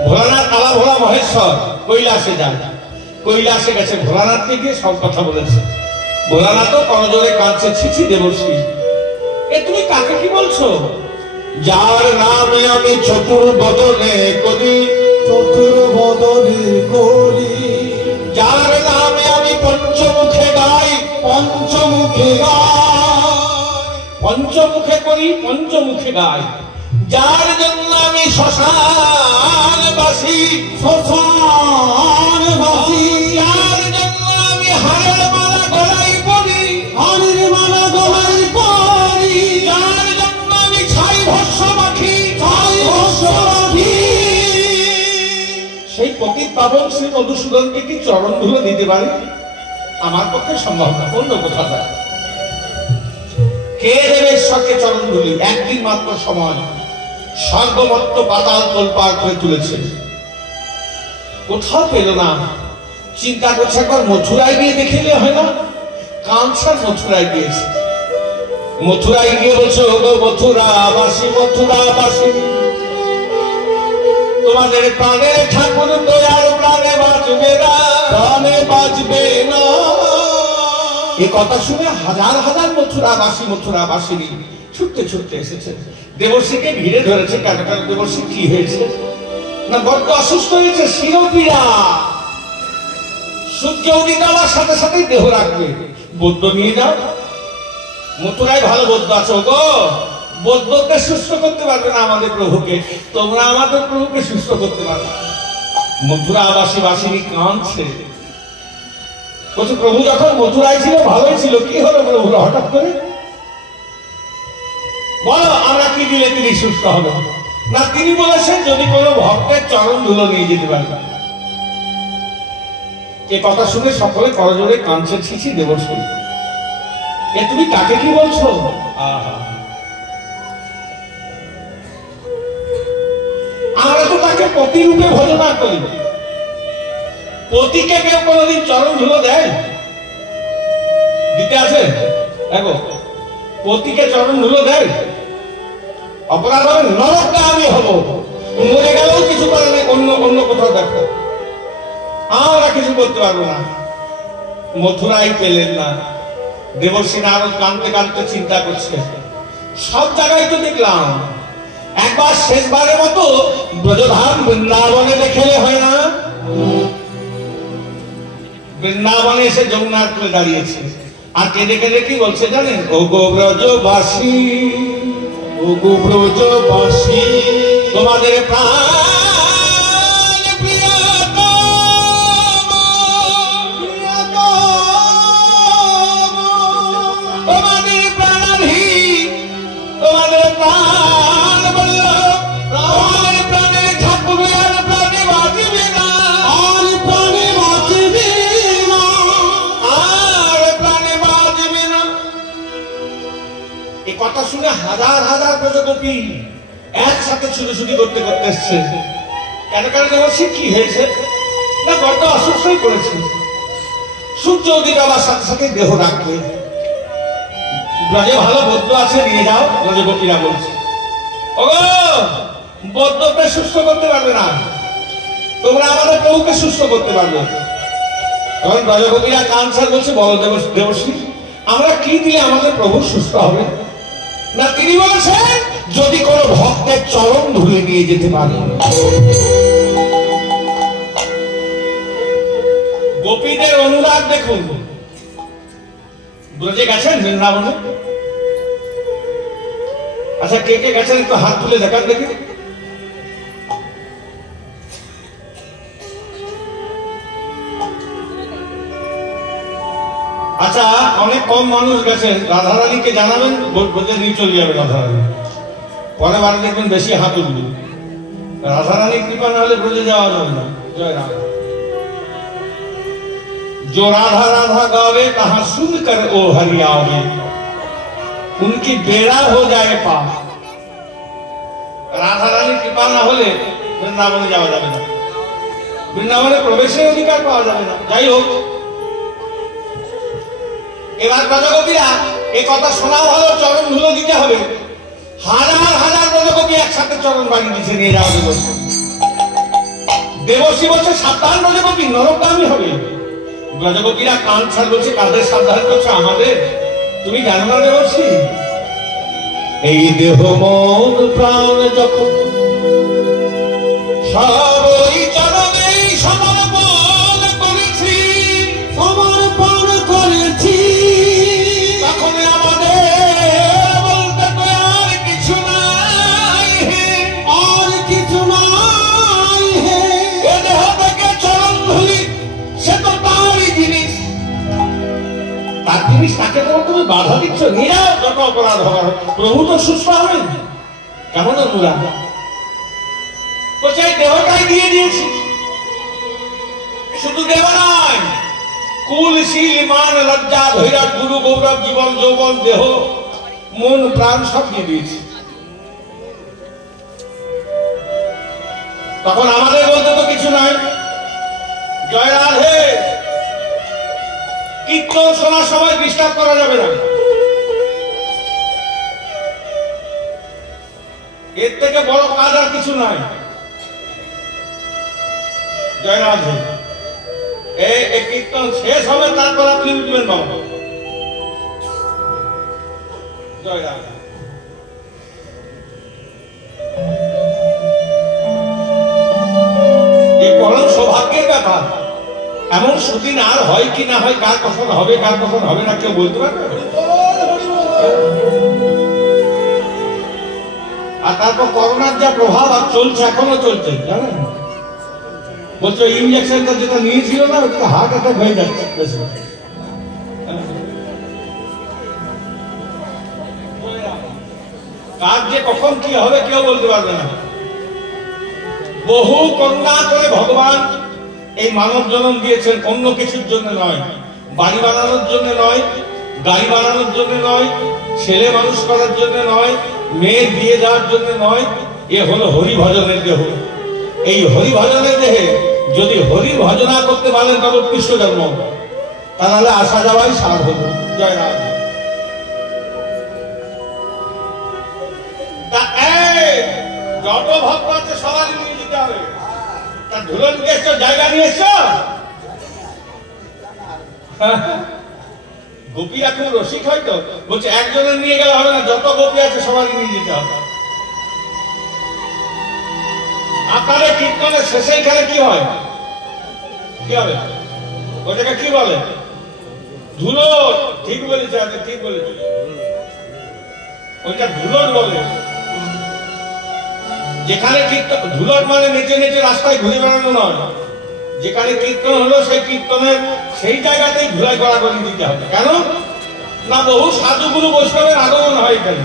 ভোলানাথ কালা ভোলা মহেশ্বর কৈলাসে যান, কৈলাসে গেছে, ভোলানাথকে গিয়ে সব কথা বলেছে। ভোলানাথও করজোরে কাঁদছে, ছিছি দেবশ্রী এ তুমি কাকে কি বলছো? যার নামে আমি চতুর্বদনে করি, চতুর্বদনে করি, যার নামে আমি পঞ্চমুখে গাই, পঞ্চমুখে করি পঞ্চমুখে গাই, যার জন্য আমি শ্মশানবাসী, যার জন্য আমি হারের মালা গলায় পরি, যার জন্য আমি ছাই ভস্য মাখি, সেই পতিত পাবন শ্রী মধুসূদনকে কি চরণ ধুলো দিতে পারি? আমার পক্ষে সম্ভব না। অন্য কোথাও যায় কে দেবে ঈশ্বরকে চরণ ধুলি? একদিন মাত্র সময়, স্বর্গমত্ত পাতাল তোলপাড় করে তুলেছে, কোথাও পেল না। চিন্তা করছে একবার মথুরায় গিয়ে দেখে নিলে হয় না? কাঞ্চার মথুরায় গিয়েছে, মথুরায় গিয়ে বলছে ওগো মথুরাবাসী, মথুরাবাসী, তোমাদের প্রাণের ঠাকুর দয়ার প্রাণে বাঁচবে না, প্রাণে বাঁচবে না। এই কথা শুনে হাজার হাজার মথুরাবাসী মথুরাবাসিনী ছুটতে ছুটতে এসেছে, দেবশ্রীকে ঘিরে ধরেছে। কেন কেন দেবশ্রী কি হয়েছে? না বড্ড অসুস্থ হয়েছে, শিরোপীড়া। সূর্য উদিত হওয়ার সাথে সাথে দেহ রাখবে, বৌদ্ধ নিয়ে যাও। মথুরায় ভালো বৌদ্ধ আছে, ওগো বৌদ্ধকে সুস্থ করতে পারবে না আমাদের প্রভুকে, তোমরা আমাদের প্রভুকে সুস্থ করতে পারবে। মথুরাবাসী বাসিনী কাঁদছে, বলছে প্রভু যখন মথুরায় ছিল ভালোই ছিল, কি হলো প্রভু হঠাৎ করে? বলো আমরা কি দিলে তিনি সুস্থ হবে? না তিনি বলেছেন যদি কোনো ভক্তের চরণ ধুলো নিয়ে যেতে পারবে। এ কথা শুনে সকলে করজোড়ে কাঁদছে। ছিছি দেবশ্রী, এ তুমি কাকে কি বলছো? আমরা তো তাকে পতিরূপে ভজনা করি, পতিকে কেউ কোনদিন চরণ ধুলো দেয়? দিতে আছে দেখো, পতিকে চরণ ধুলো দেয়? অপরাধ হবে, নরকটা আমি হব, মরে গেলেও কিছু করে নেই, অন্য অন্য কোথাও দেখো, আমরা কিছু করতে পারবো না। মথুরাই পেলেন না। দেবশ্রী নারদ কাঁদতে কাঁদতে চিন্তা করছে, সব জায়গায় তো দেখলাম, একবার শেষবারের মতো ব্রজধাম বৃন্দাবনে দেখলে হয় না? বৃন্দাবনে এসে যমুনার করে দাঁড়িয়েছে, আর কেঁদে কেঁদে কি বলছে জানেন? ও গো ব্রজবাসী, ও গো ব্রজবাসী, তোমাদের প্রাণ প্রিয়তম, তোমাদের প্রাণহীন, তোমাদের প্রাণ বল্লভ, তোমাদের প্রাণের ঠাকুর আর প্রাণে বাঁচবে না, আর প্রাণে বাঁচবে না, আর প্রাণে বাঁচবে না। এই কথা শুনে হাজার হাজার ব্রজগোপী একসাথে ছুটোছুটি করতে করতে এসছে। কেন কেন দেবশ্রী কি হয়েছে? না বড্ড অসুস্থই করেছে, সূর্য উদিত হওয়ার সাথে সাথে দেহ রাখবে। ব্রজে ভালো বৌদ্ধ আছে, নিয়ে যাও। ব্রজগোপীরা বলছে ওগো বৌদ্ধকে সুস্থ করতে পারবে না, তোমরা আমাদের প্রভুকে সুস্থ করতে পারবে। তখন ব্রজগোপীরা কাঞ্চার বলছে বলো দেবশ্রী, আমরা কি দিলে আমাদের প্রভু সুস্থ হবে? না তিনি বলেছেন যদি কোনো ভক্তের চরণ ধুলে নিয়ে যেতে পারে। গোপীদের অনুরাগ দেখুন। ব্রজে গেছেন বৃন্দাবনে? আচ্ছা কে কে গেছেন একটু হাত তুলে দেখান দেখি। আচ্ছা অনেক কম মানুষ গেছেন, রাধারানীকে জানাবেন, ব্রজে নিয়ে চলে যাবে রাধারানী। পরে বার দেখবেন বেশি হাত উঠবে। রাধারানী কৃপা না হলে ব্রজে যাওয়া যাবে না। জয় রাধা। जो राधा राधा गावे कहा सुनकर ओ हरियावे, उनकी बेड़ा हो जाए पार। राधा रानी कृपा ना होले বৃন্দাবনে যাওয়া যাবে না, বৃন্দাবনে প্রবেশের অধিকার পাওয়া যাবে না। যাই হোক, এবার ব্রজগোপীরা এই কথা শোনা ভালো, চরণ ধুলো দিতে হবে। হাজার হাজার ব্রজগোপী একসাথে চরণ বাড়ি দিচ্ছে নিয়ে যাওয়া দেব। দেবশ্রী বলছে সাবধান ব্রজগোপী, নরকগামী হবে। ব্রজগোপীরা কাঞ্চার বলছে কাদের সাবধান করছে? আমাদের। তুমি জানো না দেবশ্রী, এই দেহ মন প্রাণ যখন সবই চরণে সমর্পণ করেছি, সমর্পণ করেছি, তখন আমাদের তার জিনিস তাকে তো তুমি বাধা দিচ্ছ, নিয়ে যাও যত অপরাধ হবার, প্রভু তো সুস্থ হবেন। কেমন অনুরাগ, বলছে দেহটাই দিয়ে দিয়েছি। শুধু দেহ নয়, কুল শীল ইমান লজ্জা ধৈর্য গুরু গৌরব জীবন যৌবন দেহ মন প্রাণ সব দিয়ে দিয়েছি। তখন আমাদের বলতে তো কিছু নাই। জয় রাধে, কীর্তন শোনার সময় ডিস্টার্ব করা যাবে না, এর থেকে বড় কাজ আর কিছু নাই। জয় রাধে, এই কীর্তন শেষ হবে, তারপর আপনি উঠবেন বাবা। জয় রাধে। এই পরম সৌভাগ্যের ব্যাপার। এমন সুদিন আর হয় কি না হয়, কার কখন হবে কার কখন হবে না কেউ বলতে পারবে। আর তারপর করোনার যা প্রভাব আর চলছে, এখনো চলছে জানেন। বলছো ইঞ্জেকশনটা যেটা নিয়েছিল না, ওটা হার্ট অ্যাটাক হয়ে যাচ্ছে। কার যে কখন কি হবে কেউ বলতে পারবে না। বহু করুণা করে ভগবান এই মানব জন্ম দিয়েছেন, অন্য কিছুর জন্য নয়, বাড়ি বানানোর জন্য নয়, গাড়ি বানানোর জন্য নয়, ছেলে মানুষ করার জন্য নয়, মেয়ে দিয়ে যাওয়ার জন্য নয়। এ হলো হরি ভজনের দেহ। এই হরি ভজনের দেহে যদি হরি ভজনা করতে পারেন তবে উৎকৃষ্ট জন্ম, তাহলে আসা যাওয়াই সার হল। জয় রাম। যত ভক্ত আছে সবারই নিয়ে যেতে হবে। তা ধুলো নিয়ে এসছো, জায়গা নিয়ে এসছো। গোপীরা খুব রসিক হয়তো, বলছে একজনের নিয়ে গেলে হবে না, যত গোপী আছে সবারই নিয়ে যেতে হবে। আপনাদের কীর্তনের শেষে এখানে কি হয়, কি হবে ওটাকে কি বলে? ধুলো। ঠিক বলেছে, আপনি ঠিক বলেছে, ওইটা ধুলোর বলে। যেখানে কীর্তন, ধুলোর মানে নেচে নেচে রাস্তায় ঘুরে বেড়ানো নয়। যেখানে কীর্তন হলো সেই কীর্তনের সেই জায়গাতেই ধুলাই গড়াগড়ি দিতে হবে। কেন না, বহু সাধুগুরু বৈষ্ণবের আগমন হয় এখানে।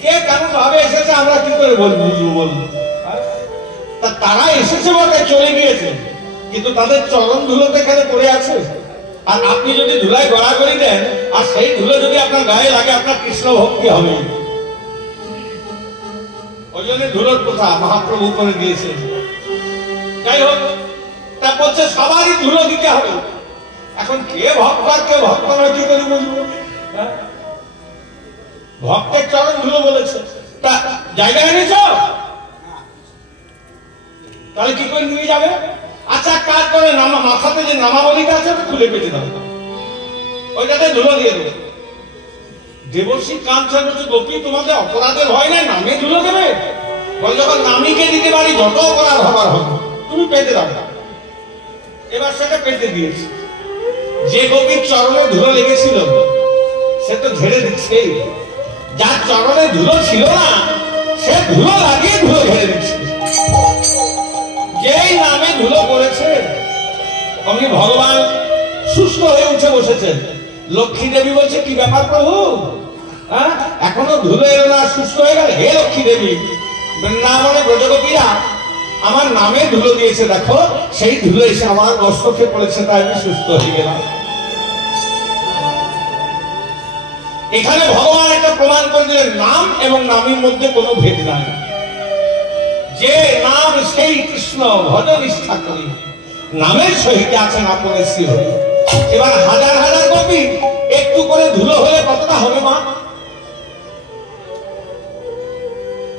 কে কেমন ভাবে এসেছে আমরা কি করে বলবো, বলবো। তারা এসেছে বলে চলে গিয়েছে, কিন্তু তাদের চরণ ধুলো তো এখানে পড়ে আছে। আর আপনি যদি ধুলাই গড়াগড়ি দেন আর সেই ধুলো যদি আপনার গায়ে লাগে, আপনার কৃষ্ণ ভক্তি হবে। ওই জন্য ধুলোর কথা মহাপ্রভু করে দিয়েছে। যাই হোক, তা বলছে সবারই ধুলো দিতে হবে। এখন কে ভক্ত আর কে ভক্ত নয় কি করে বুঝবো? ভক্তের চরণ ধুলো বলেছে, তা জায়গা এনেছ, তাহলে কি করে নিয়ে যাবে? আচ্ছা কাজ করে, নামা মাথাতে যে নামাবলিটা আছে খুলে পেতে দাও, ওইটাতে ধুলো দিয়ে দেবে। দেবশ্রী কাঞ্চন বলছে, গোপী তোমাদের অপরাধের ভয় নাই, নামে ধুলো দেবে? বলে যখন নামিকে দিতে পারি যত অপরাধ হবার হবে, তুমি পেতে দাও। এবার সেটা পেতে দিয়েছে। যে গোপীর চরণে ধুলো লেগেছিল সে তো ঝেড়ে দিচ্ছে, যার চরণে ধুলো ছিল না সে ধুলো লাগিয়ে ধুলো ঝেড়ে দিচ্ছে। যেই নামে ধুলো পড়েছে অমনি ভগবান সুস্থ হয়ে উঠে বসেছেন। লক্ষ্মী দেবী বলছে, কি ব্যাপার প্রভু, হ্যাঁ এখনো ধুলো এলো না, সুস্থ হয়ে গেল? হে লক্ষ্মী দেবী, বৃন্দাবনে ব্রজগোপীরা আমার নামে ধুলো দিয়েছে, দেখো সেই ধুলো এসে আমার মস্তকে পড়েছে, তাই আমি সুস্থ হয়ে গেলাম। এখানে ভগবান একটা প্রমাণ করে দিলেন, নাম এবং নামের মধ্যে কোনো ভেদ নাই। যে নাম সেই কৃষ্ণ, ভজন ইচ্ছা করি, নামের সহিত আছেন আপনের শ্রী হরি। এবার হাজার হাজার গোপী একটু করে ধুলো হলে কতটা হবে মা?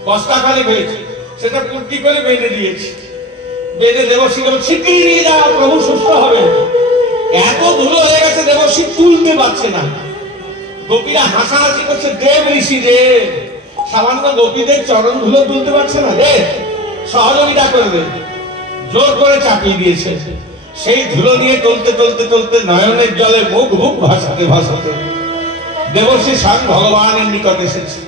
বস্তা খালি পেয়েছে, সেটা কুর্তি করে বেঁধে দিয়েছে। বেঁধে দেবশ্রী শিগগিরই নিয়ে যাও, প্রভু সুস্থ হবে। এত ধুলো হয়ে গেছে দেবশ্রী তুলতে পারছে না। গোপীরা হাসাহাসি করছে, দেব ঋষি দেব, সামান্য গোপীদের চরণ ধুলো তুলতে পারছে না, দেব সহযোগিতা করবে। জোর করে চাপিয়ে দিয়েছে। সেই ধুলো নিয়ে টলতে টলতে টলতে নয়নের জলে মুখ মুখ ভাসাতে ভাসাতে দেবশ্রী স্বয়ং ভগবানের নিকট এসেছে।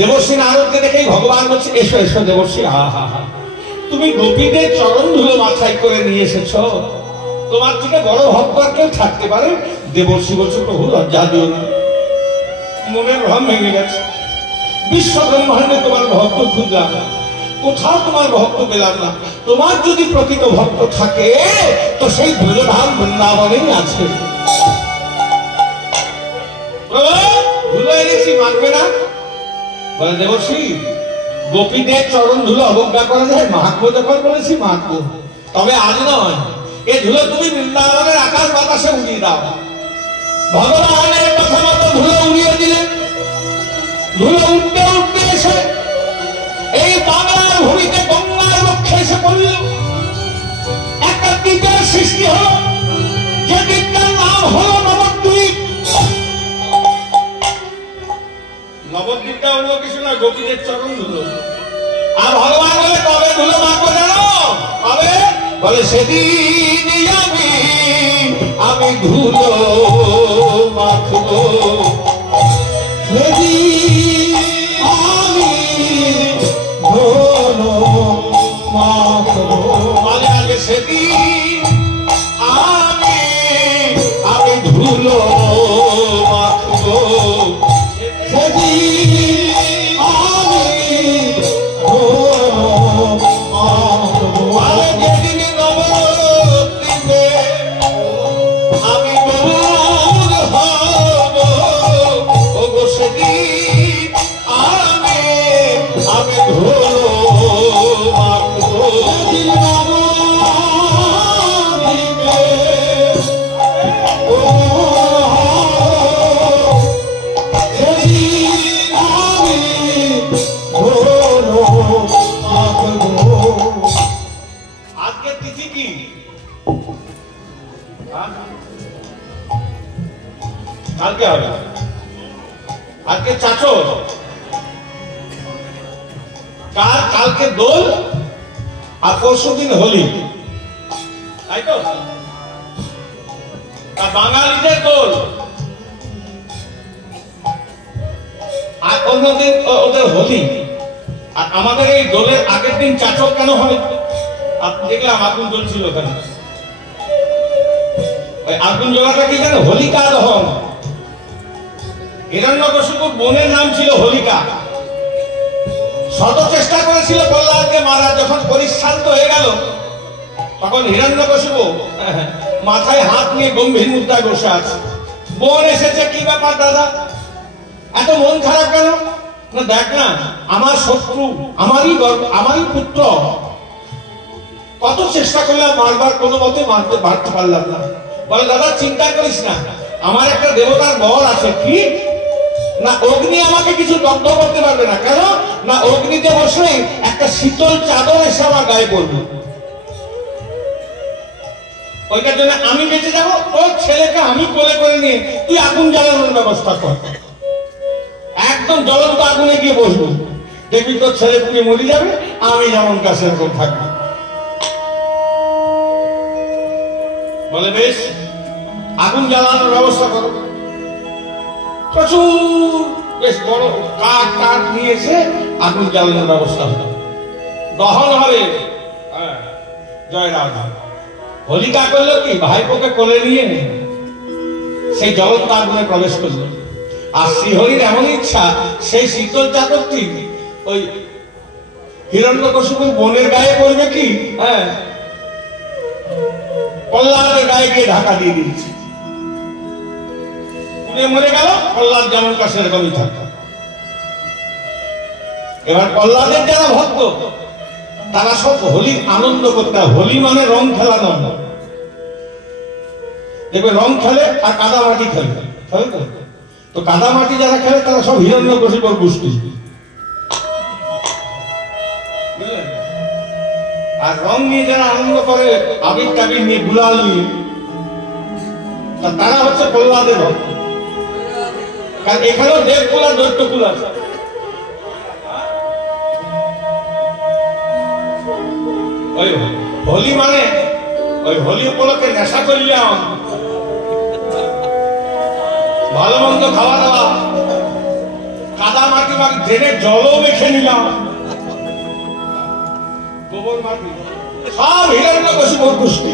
দেবশ্রী নারদকে দেখেই ভগবান বলছে, এসো এসো দেবশ্রী, আহা হা, তুমি গোপীদের চরণ ধুলো মাথায় করে নিয়ে এসেছ, তোমার থেকে বড় ভক্ত আর কেউ থাকতে পারে? দেবর্ষি বলছে, প্রভু লজ্জা দিও না, মনের ভ্রম ভেঙে গেছে। বিশ্ব ব্রহ্মাণ্ডে তোমার ভক্ত খুঁজলাম, কোথাও তোমার ভক্ত পেলাম না। তোমার যদি প্রকৃত ভক্ত থাকে তো সেই ব্রজধাম বৃন্দাবনেই আছে। ধুলো এনেছি, মানবে না? বলে দেবর্ষি, গোপীদের চরণ ধুলো অবজ্ঞা করা যায়? মাখবো যখন বলেছি মাখবো, তবে আজ নয়। এই ধুলো তুমি বৃন্দাবনের আকাশ বাতাসে উড়িয়ে দাও। ভগবানের কথা মতো ধুলো উড়িয়ে দিলেন। ধুলো উঠতে উঠতে এসে এই বাংলার ভূমিতে গঙ্গার লক্ষ্যে এসে পড়ল। একটা দ্বীপের সৃষ্টি হল, যে দ্বীপটার নাম হল নবদ্বীপ। নবদ্বীপটা অন্য কিছু না, গোপীদের চরণ ধুলো। আর ভগবান বলে কবে ধুলো মাখবো জানো? কবে? বলে সেদিন আমি ধুলো মাখবো, সেদিন আমি ধুলো মাখবো। বলে আগে সেদিন আমি ধুলো মাখবো, সেদিন কালকে হবে, আজকে চাচো, কালকে দোল আর পরশু দিন হোলি, তাই তো? বাঙালিদের দোল আর অন্যদিন ওদের হোলি। আর আমাদের এই দোলের আগের দিন চাচক কেন হয়? আপনি দেখলাম আগুন জ্বলছিল ওখানে। ওই আগুন জ্বলাটা কি জানো? হোলিকা দহন। হিরণ্যকশিপুর বোনের নাম ছিল হোলিকা। শত চেষ্টা করেছিল প্রহ্লাদকে মারা, যখন পরিশ্রান্ত হয়ে গেল তখন হিরণ্যকশিপু মাথায় হাত নিয়ে গম্ভীর মুদ্রায় বসে আছে। বোন এসেছে, কি ব্যাপার দাদা, এত মন খারাপ কেন? না দেখ না, আমার শত্রু, আমারই পুত্র, কত চেষ্টা করলাম মারবার, কোনো মতে মারতে পারলাম না। বলে দাদা চিন্তা করিস না, আমার একটা দেবতার বর আছে। কি না, অগ্নি আমাকে কিছু দগ্ধ করতে পারবে না। কেন না, অগ্নিতে বসলে একটা শীতল চাদর এসে আমার গায়ে পড়বে, ওইটার জন্য আমি বেঁচে যাবো। তোর ছেলেকে আমি কোলে করে নিয়ে তুই আগুন জ্বালানোর ব্যবস্থা কর। একদম জ্বলন্ত আগুনে গিয়ে বসবো, দেখবি তোর ছেলে পুড়ে মরে যাবে, আমি যেমন কাছে এরকম থাকবো। বলে বেশ, আগুন জ্বালানোর ব্যবস্থা করো। প্রচুর বেশ বড় কাঠ নিয়ে এসে আগুন জ্বালানোর ব্যবস্থা হলো, দহন হবে। জয় রাধা। হোলিকা করলো কি, ভাইপোকে কোলে নিয়ে সেই জ্বলন্ত আগুনে প্রবেশ করলো। আর শ্রীহরির এমন ইচ্ছা, সেই শীতল চাদরটি ওই হিরণ্যকশিপুর বোনের গায়ে পড়বে কি, প্রহ্লাদের গায়ে গিয়ে ঢাকা দিয়ে দিয়েছে। পুড়ে মরে গেল, প্রহ্লাদ যেমন কাছে এরকমই থাকত। এবার প্রহ্লাদের যারা ভক্ত তারা সব হোলির আনন্দ করতে, হোলি মানে রং খেলা নয়। দেখবে রং খেলে আর কাদামাটি খেলে, তো কাদামাটি যারা খেলে তারা সব হিরণ্যকশিপুর গোষ্ঠী। আর রং নিয়ে যারা আনন্দ করে, আবির টাবির নিয়ে, গুলাল নিয়ে, তারা হচ্ছে প্রহ্লাদের ভক্ত। কারণ এখানেও দেবকুল আর দৈত্যকুল আছে। ওই হোলি মানে ওই হোলি উপলক্ষে নেশা করলাম, ভালো মন্দ খাওয়া দাওয়া, কাদা মাটি বা ড্রেনের জলও মেখে নিলাম, গোবর মাটি, সব হিরণ্যকশিপুর গোষ্ঠী।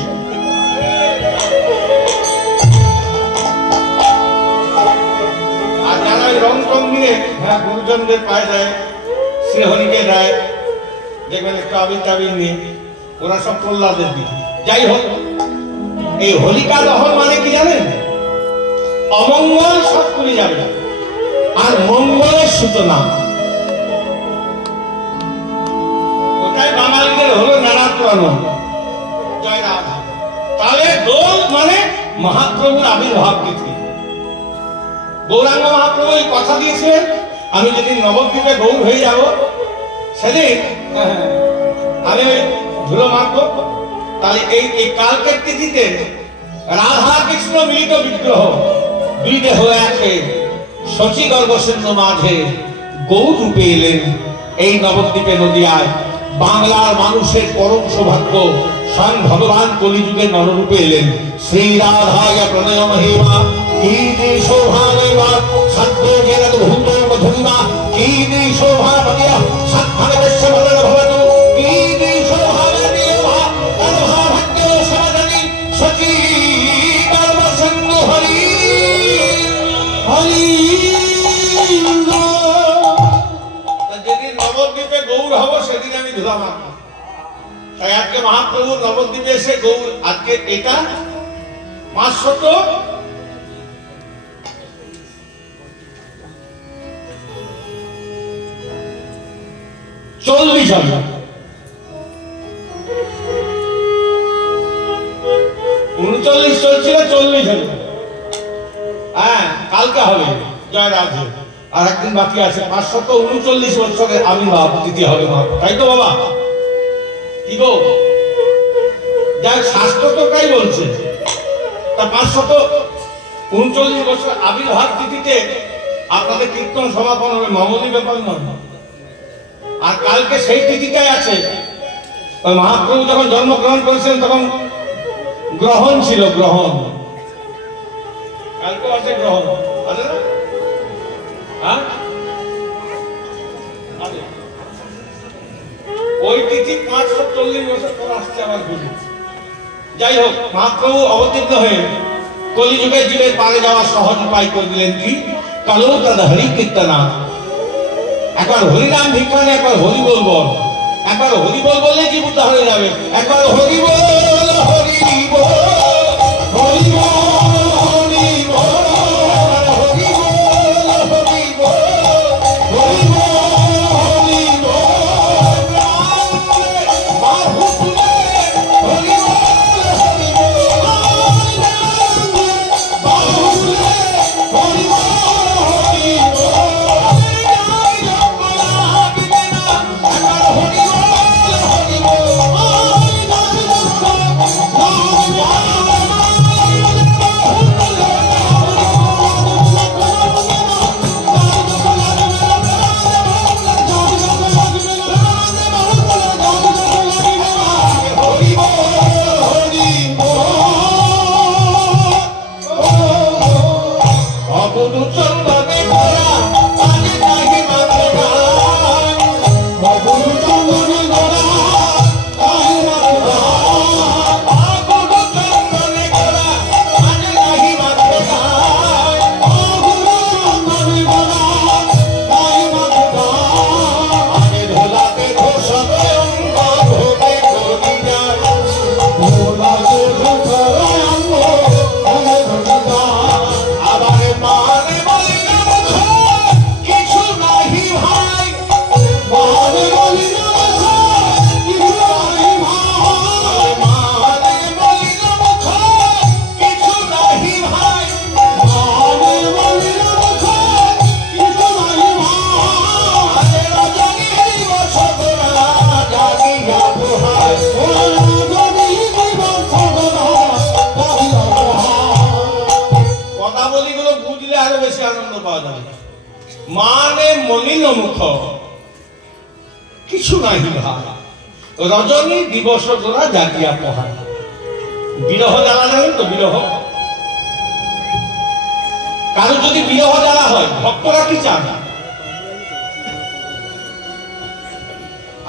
একটা গুরুজনদের পায়ে দেয়, শ্রীহরিকে দেয়, দেখবেন একটু আবির টাবির নিয়ে, ওরা সব প্রহ্লাদের দিকে। যাই হোক, এই হোলিকা দহন মানে কি জানেন? অমঙ্গল সব করে যাবে আর মঙ্গলের সূচনা। ওটাই বাঙালিদের হলো নাড়া পুরানো। জয় রাম। তাহলে দোল মানে মহাপ্রভুর আবির্ভাব তিথি। গৌরাঙ্গ মহাপ্রভু এই কথা দিয়েছিলেন, আমি যেদিন নবদ্বীপে গৌর হয়ে যাব সেদিন আমি ওই ধুলো মারবো। তাহলে এই কালকের তিথিতে রাধা কৃষ্ণ মিলিত বিগ্রহ, দুই দেহ একে, শচী গর্ভসেন্য মাঝে গৌর রূপে এলেন এই নবদ্বীপে নদিয়ায়। বাংলার মানুষের পরম সৌভাগ্য, স্বয়ং ভগবান কলিযুগে নররূপে এলেন। শ্রী রাধায় প্রণয় মহিমা কীর্তি শোভামা সদ্য জেরদ ভূত মধুমা কীর্তি শোভাময়া সৎভাগস্য বলন ভবতু কীর্তি শোভাময়া তদ্ভাগ্য সমাদনি সচী গর্ভসেন্য হরি হরি। যেদিন নবদ্বীপে গৌর হব সেদিন আমি ধুলা মারব। তাই আজকে মহাপ্রভু নবদ্বীপে এসে গৌর, আজকে এটা 540 হবে, 39 চলছিল, 40 হবে। হ্যাঁ, কালকে হবে। জয় রাধে। আর একদিন বাকি আছে। 539 বছরের আবির্ভাব তিথি হবে মহাপ্রভু, তাই তো বাবা? কি গো, যাই শাস্ত্র তো তাই বলছে। তা 539 বছর আবির্ভাব তিথিতে আপনাদের কীর্তন সমাপন হবে, মামুলি ব্যাপার নয়। আর কালকে সেই তিথিটাই আছে। মহাপ্রভু যখন জন্মগ্রহণ করেছিলেন তখন গ্রহণ ছিল, গ্রহণ। কালকে আছে গ্রহণ, আছে না? হ্যাঁ, ওই তিথি 540 বছর পর আসছে আবার ঘুরে। যাই হোক, মহাপ্রভু অবতীর্ণ হয়ে কলিযুগের জীবের পারে যাওয়া সহজ উপায় করে দিলেন। কি? কালো তাদের হরি কীর্তনা। একবার হরিনাম ভিক্ষা নেই, একবার হরি বল বল। একবার হরি বল বললে জীব উদ্ধার হয়ে যাবে। একবার হরি বল হরি বল হরি বল হরি বল হরি বল হরি বল হরি বল হরি বল বাহু তুলে হরি বল হরি বল বাহু তুলে হরি বল হরি বল। মানে মলিন মুখ কিছু নাহি ভাই, রজনী দিবস তোরা জাগিয়া পহায়। বিরহ জ্বালা জানেন তো? বিরহ, কারো যদি বিরহ জ্বালা হয়, ভক্তরা কি চান?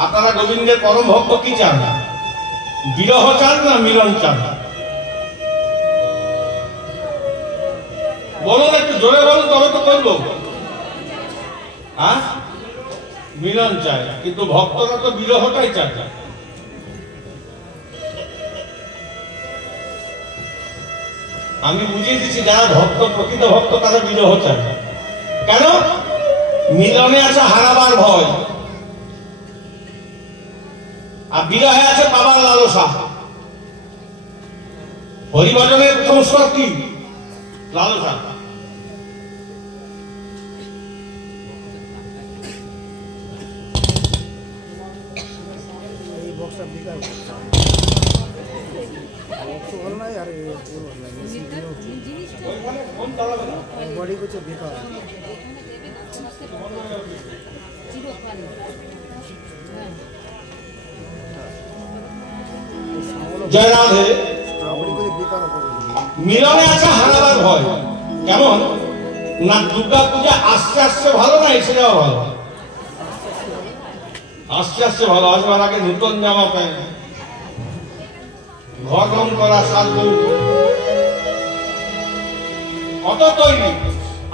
আপনারা গোবিন্দের পরম ভক্ত কি চান? বিরহ চান না মিলন চান? বলুন, একটু জোরে বলুন, তবে তো করবো। মিলন চায়, কিন্তু ভক্তরা তো বিরহটাই চায়। আমি বুঝিয়ে দিচ্ছি, যারা ভক্ত, প্রকৃত ভক্ত, তারা বিরহ চায়। কেন? মিলনে আছে হারাবার ভয়, আর বিরহে আছে পাবার লালসা। হরিভজনের সংস্কার কি? লালসা। জয় রাধে। মিলনে আছে হারাবার ভয়। কেমন না, দুর্গা পূজা আস্তে আস্তে ভালো না এসে যাওয়া ভালো? আস্তে আস্তে ভালো। আসবার আগে নতুন জামা প্যান্ট, ঘর রং করা, সাজু, কত তৈরি।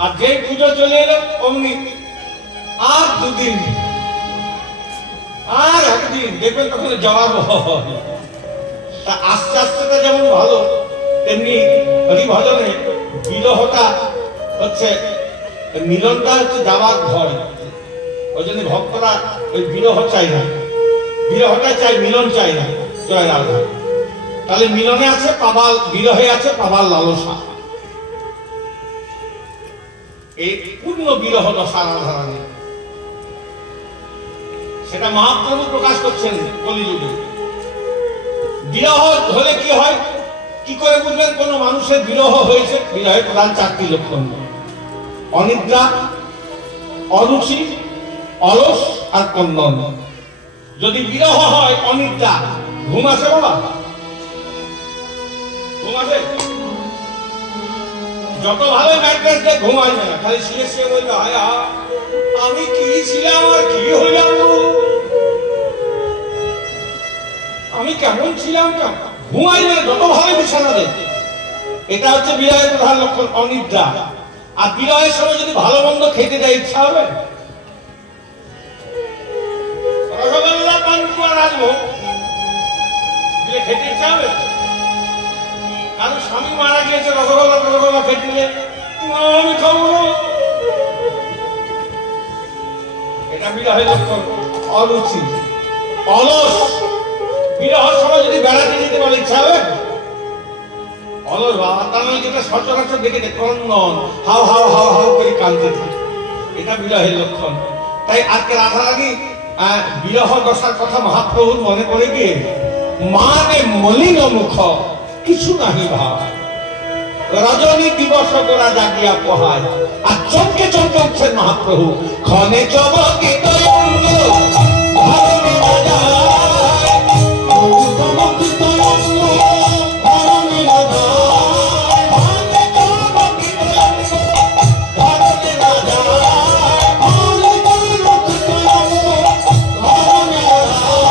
আর যে পুজো চলে এলো অমনি আর দুদিন, আর একদিন দেখবেন তখন জবাব হয়। তা আস্তে আস্তেটা যেমন ভালো, তেমনি হরিভজনে বিরহটা হচ্ছে, মিলনটা হচ্ছে যাবার ঘর। ওই জন্য ভক্তরা ওই বিরহ চাই না, বিরহটা চাই, মিলন চাই না। জয় রাধা। তাহলে মিলনে আছে পাবার, বিরহে আছে পাবার লালসা। এই পূর্ণ বিরহ দশা রাধারানী, সেটা মহাপ্রভু প্রকাশ করছেন কলিযুগে। বিরহ হলে কি হয়, কি করে বুঝবেন কোন মানুষের বিরহ হয়েছে? বিরহের প্রধান 4টি লক্ষণ: অনিদ্রা, অরুচি, অলস আর কন্দন। যদি বিরহ হয়, অনিদ্রা, ঘুম আসে বাবা? ঘুম আসে? যত ভালো ম্যাট্রেস দেয় ঘুম আসবে না, খালি শুয়ে শুয়ে বলবে হায় আমি কি ছিলাম আর কি হইলাম, আমি কেমন ছিলাম, ঘুম আসবে না যত ভালো বিছানা দেয়। এটা হচ্ছে বিরহের প্রধান লক্ষণ, অনিদ্রা। আর বিরহের সময় যদি ভালো মন্দ খেতে দেয়, ইচ্ছা হবে? রসগোল্লা, পান্তুয়া, রাজভোগ দিলে খেতে ইচ্ছা হবে? কারণ স্বামী মারা গিয়েছে, রসগোল্লা খেতে দিলে আমি খাবো না, এটা বিরহের লক্ষণ। অরুচি, অলস। বিরহের সময় যদি বেড়াতে যেতে বলে ইচ্ছা হবে? অলস বাবা। তার মানে যেটা সচরাচর দেখেছে, ক্রন্দন, হাও হাও হাও হাও করে কাঁদতে থাকে, এটা বিরহের লক্ষণ। তাই আজকে রাধারানী বিরহ দশার কথা মহাপ্রভুর মনে পড়ে গিয়ে, মানে মলিন মুখ কিছু নাহি ভাব, রজনী দিবস করা জাগিয়া পোহায়। আর চমকে চমকে উঠছেন মহাপ্রভু, ক্ষণে চমকিত অঙ্গ ধরণী রাজায়, চমকিত অঙ্গ ধরণী রাজায়, ক্ষণে চমকিত অঙ্গ ধরণী রাজায়, ক্ষণে চমকিত অঙ্গ ধরণী রাজায়।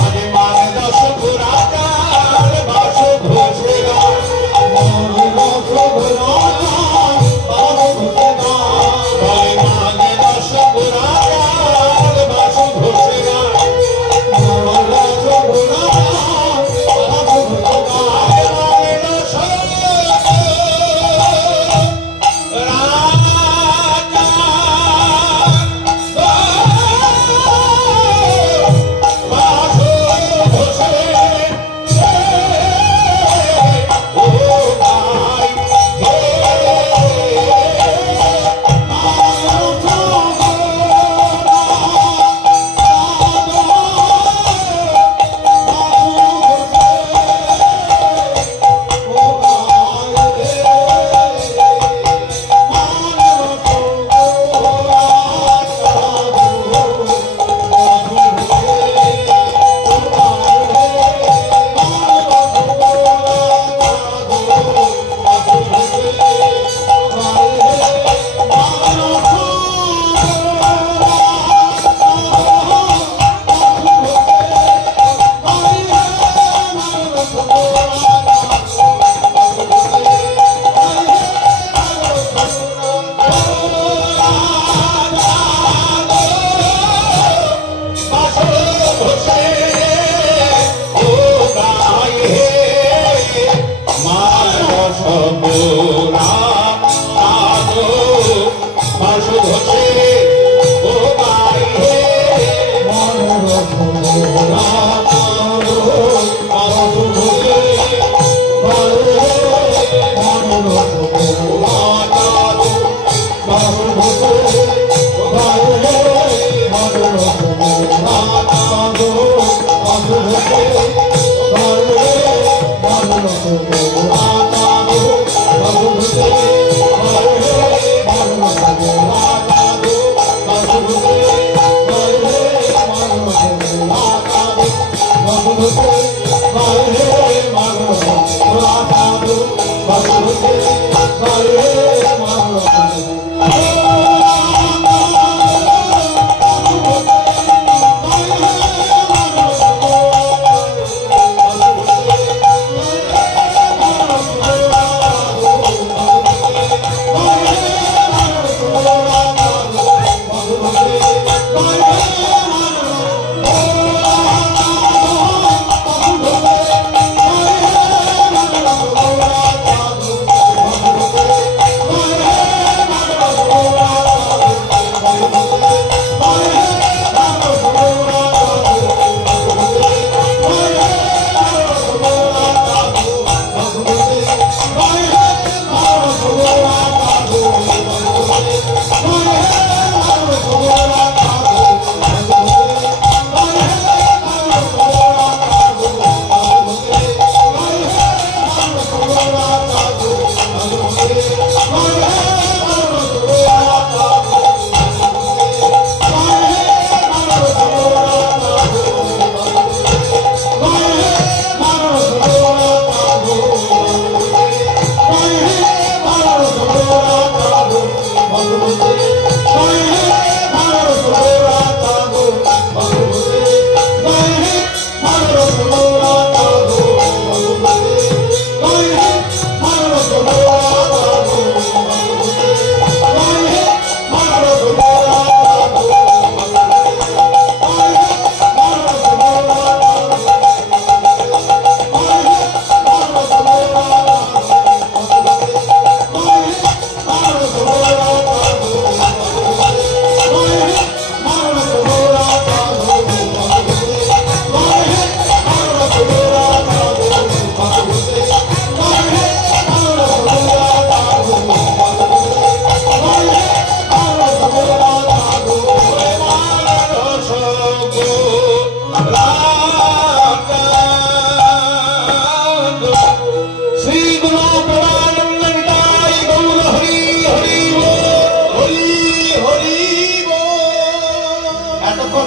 আরে মানে দশ পুরাকার বাস ঘোষে গায়, রসগোল্লা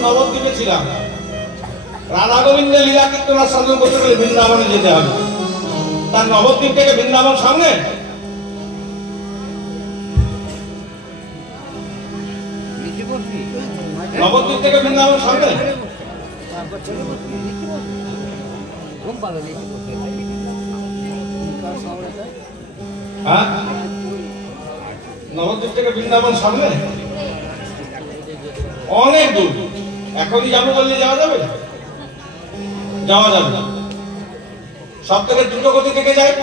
নবদ্বীপে ছিলাম, রাধা গোবিন্দের লীলা কীর্তন সাধন করতে গেলে বৃন্দাবনে যেতে হবে। তার নবদ্বীপ থেকে বৃন্দাবন সামনে, নবদ্বীপ থেকে বৃন্দাবন সামনে। হ্যাঁ, নবদ্বীপ থেকে বৃন্দাবন সামনে, অনেক দূর। এখনই যাবো বললে যাওয়া যাবে? যাওয়া যাবে। সব থেকে দ্রুত গতি থেকে যায়।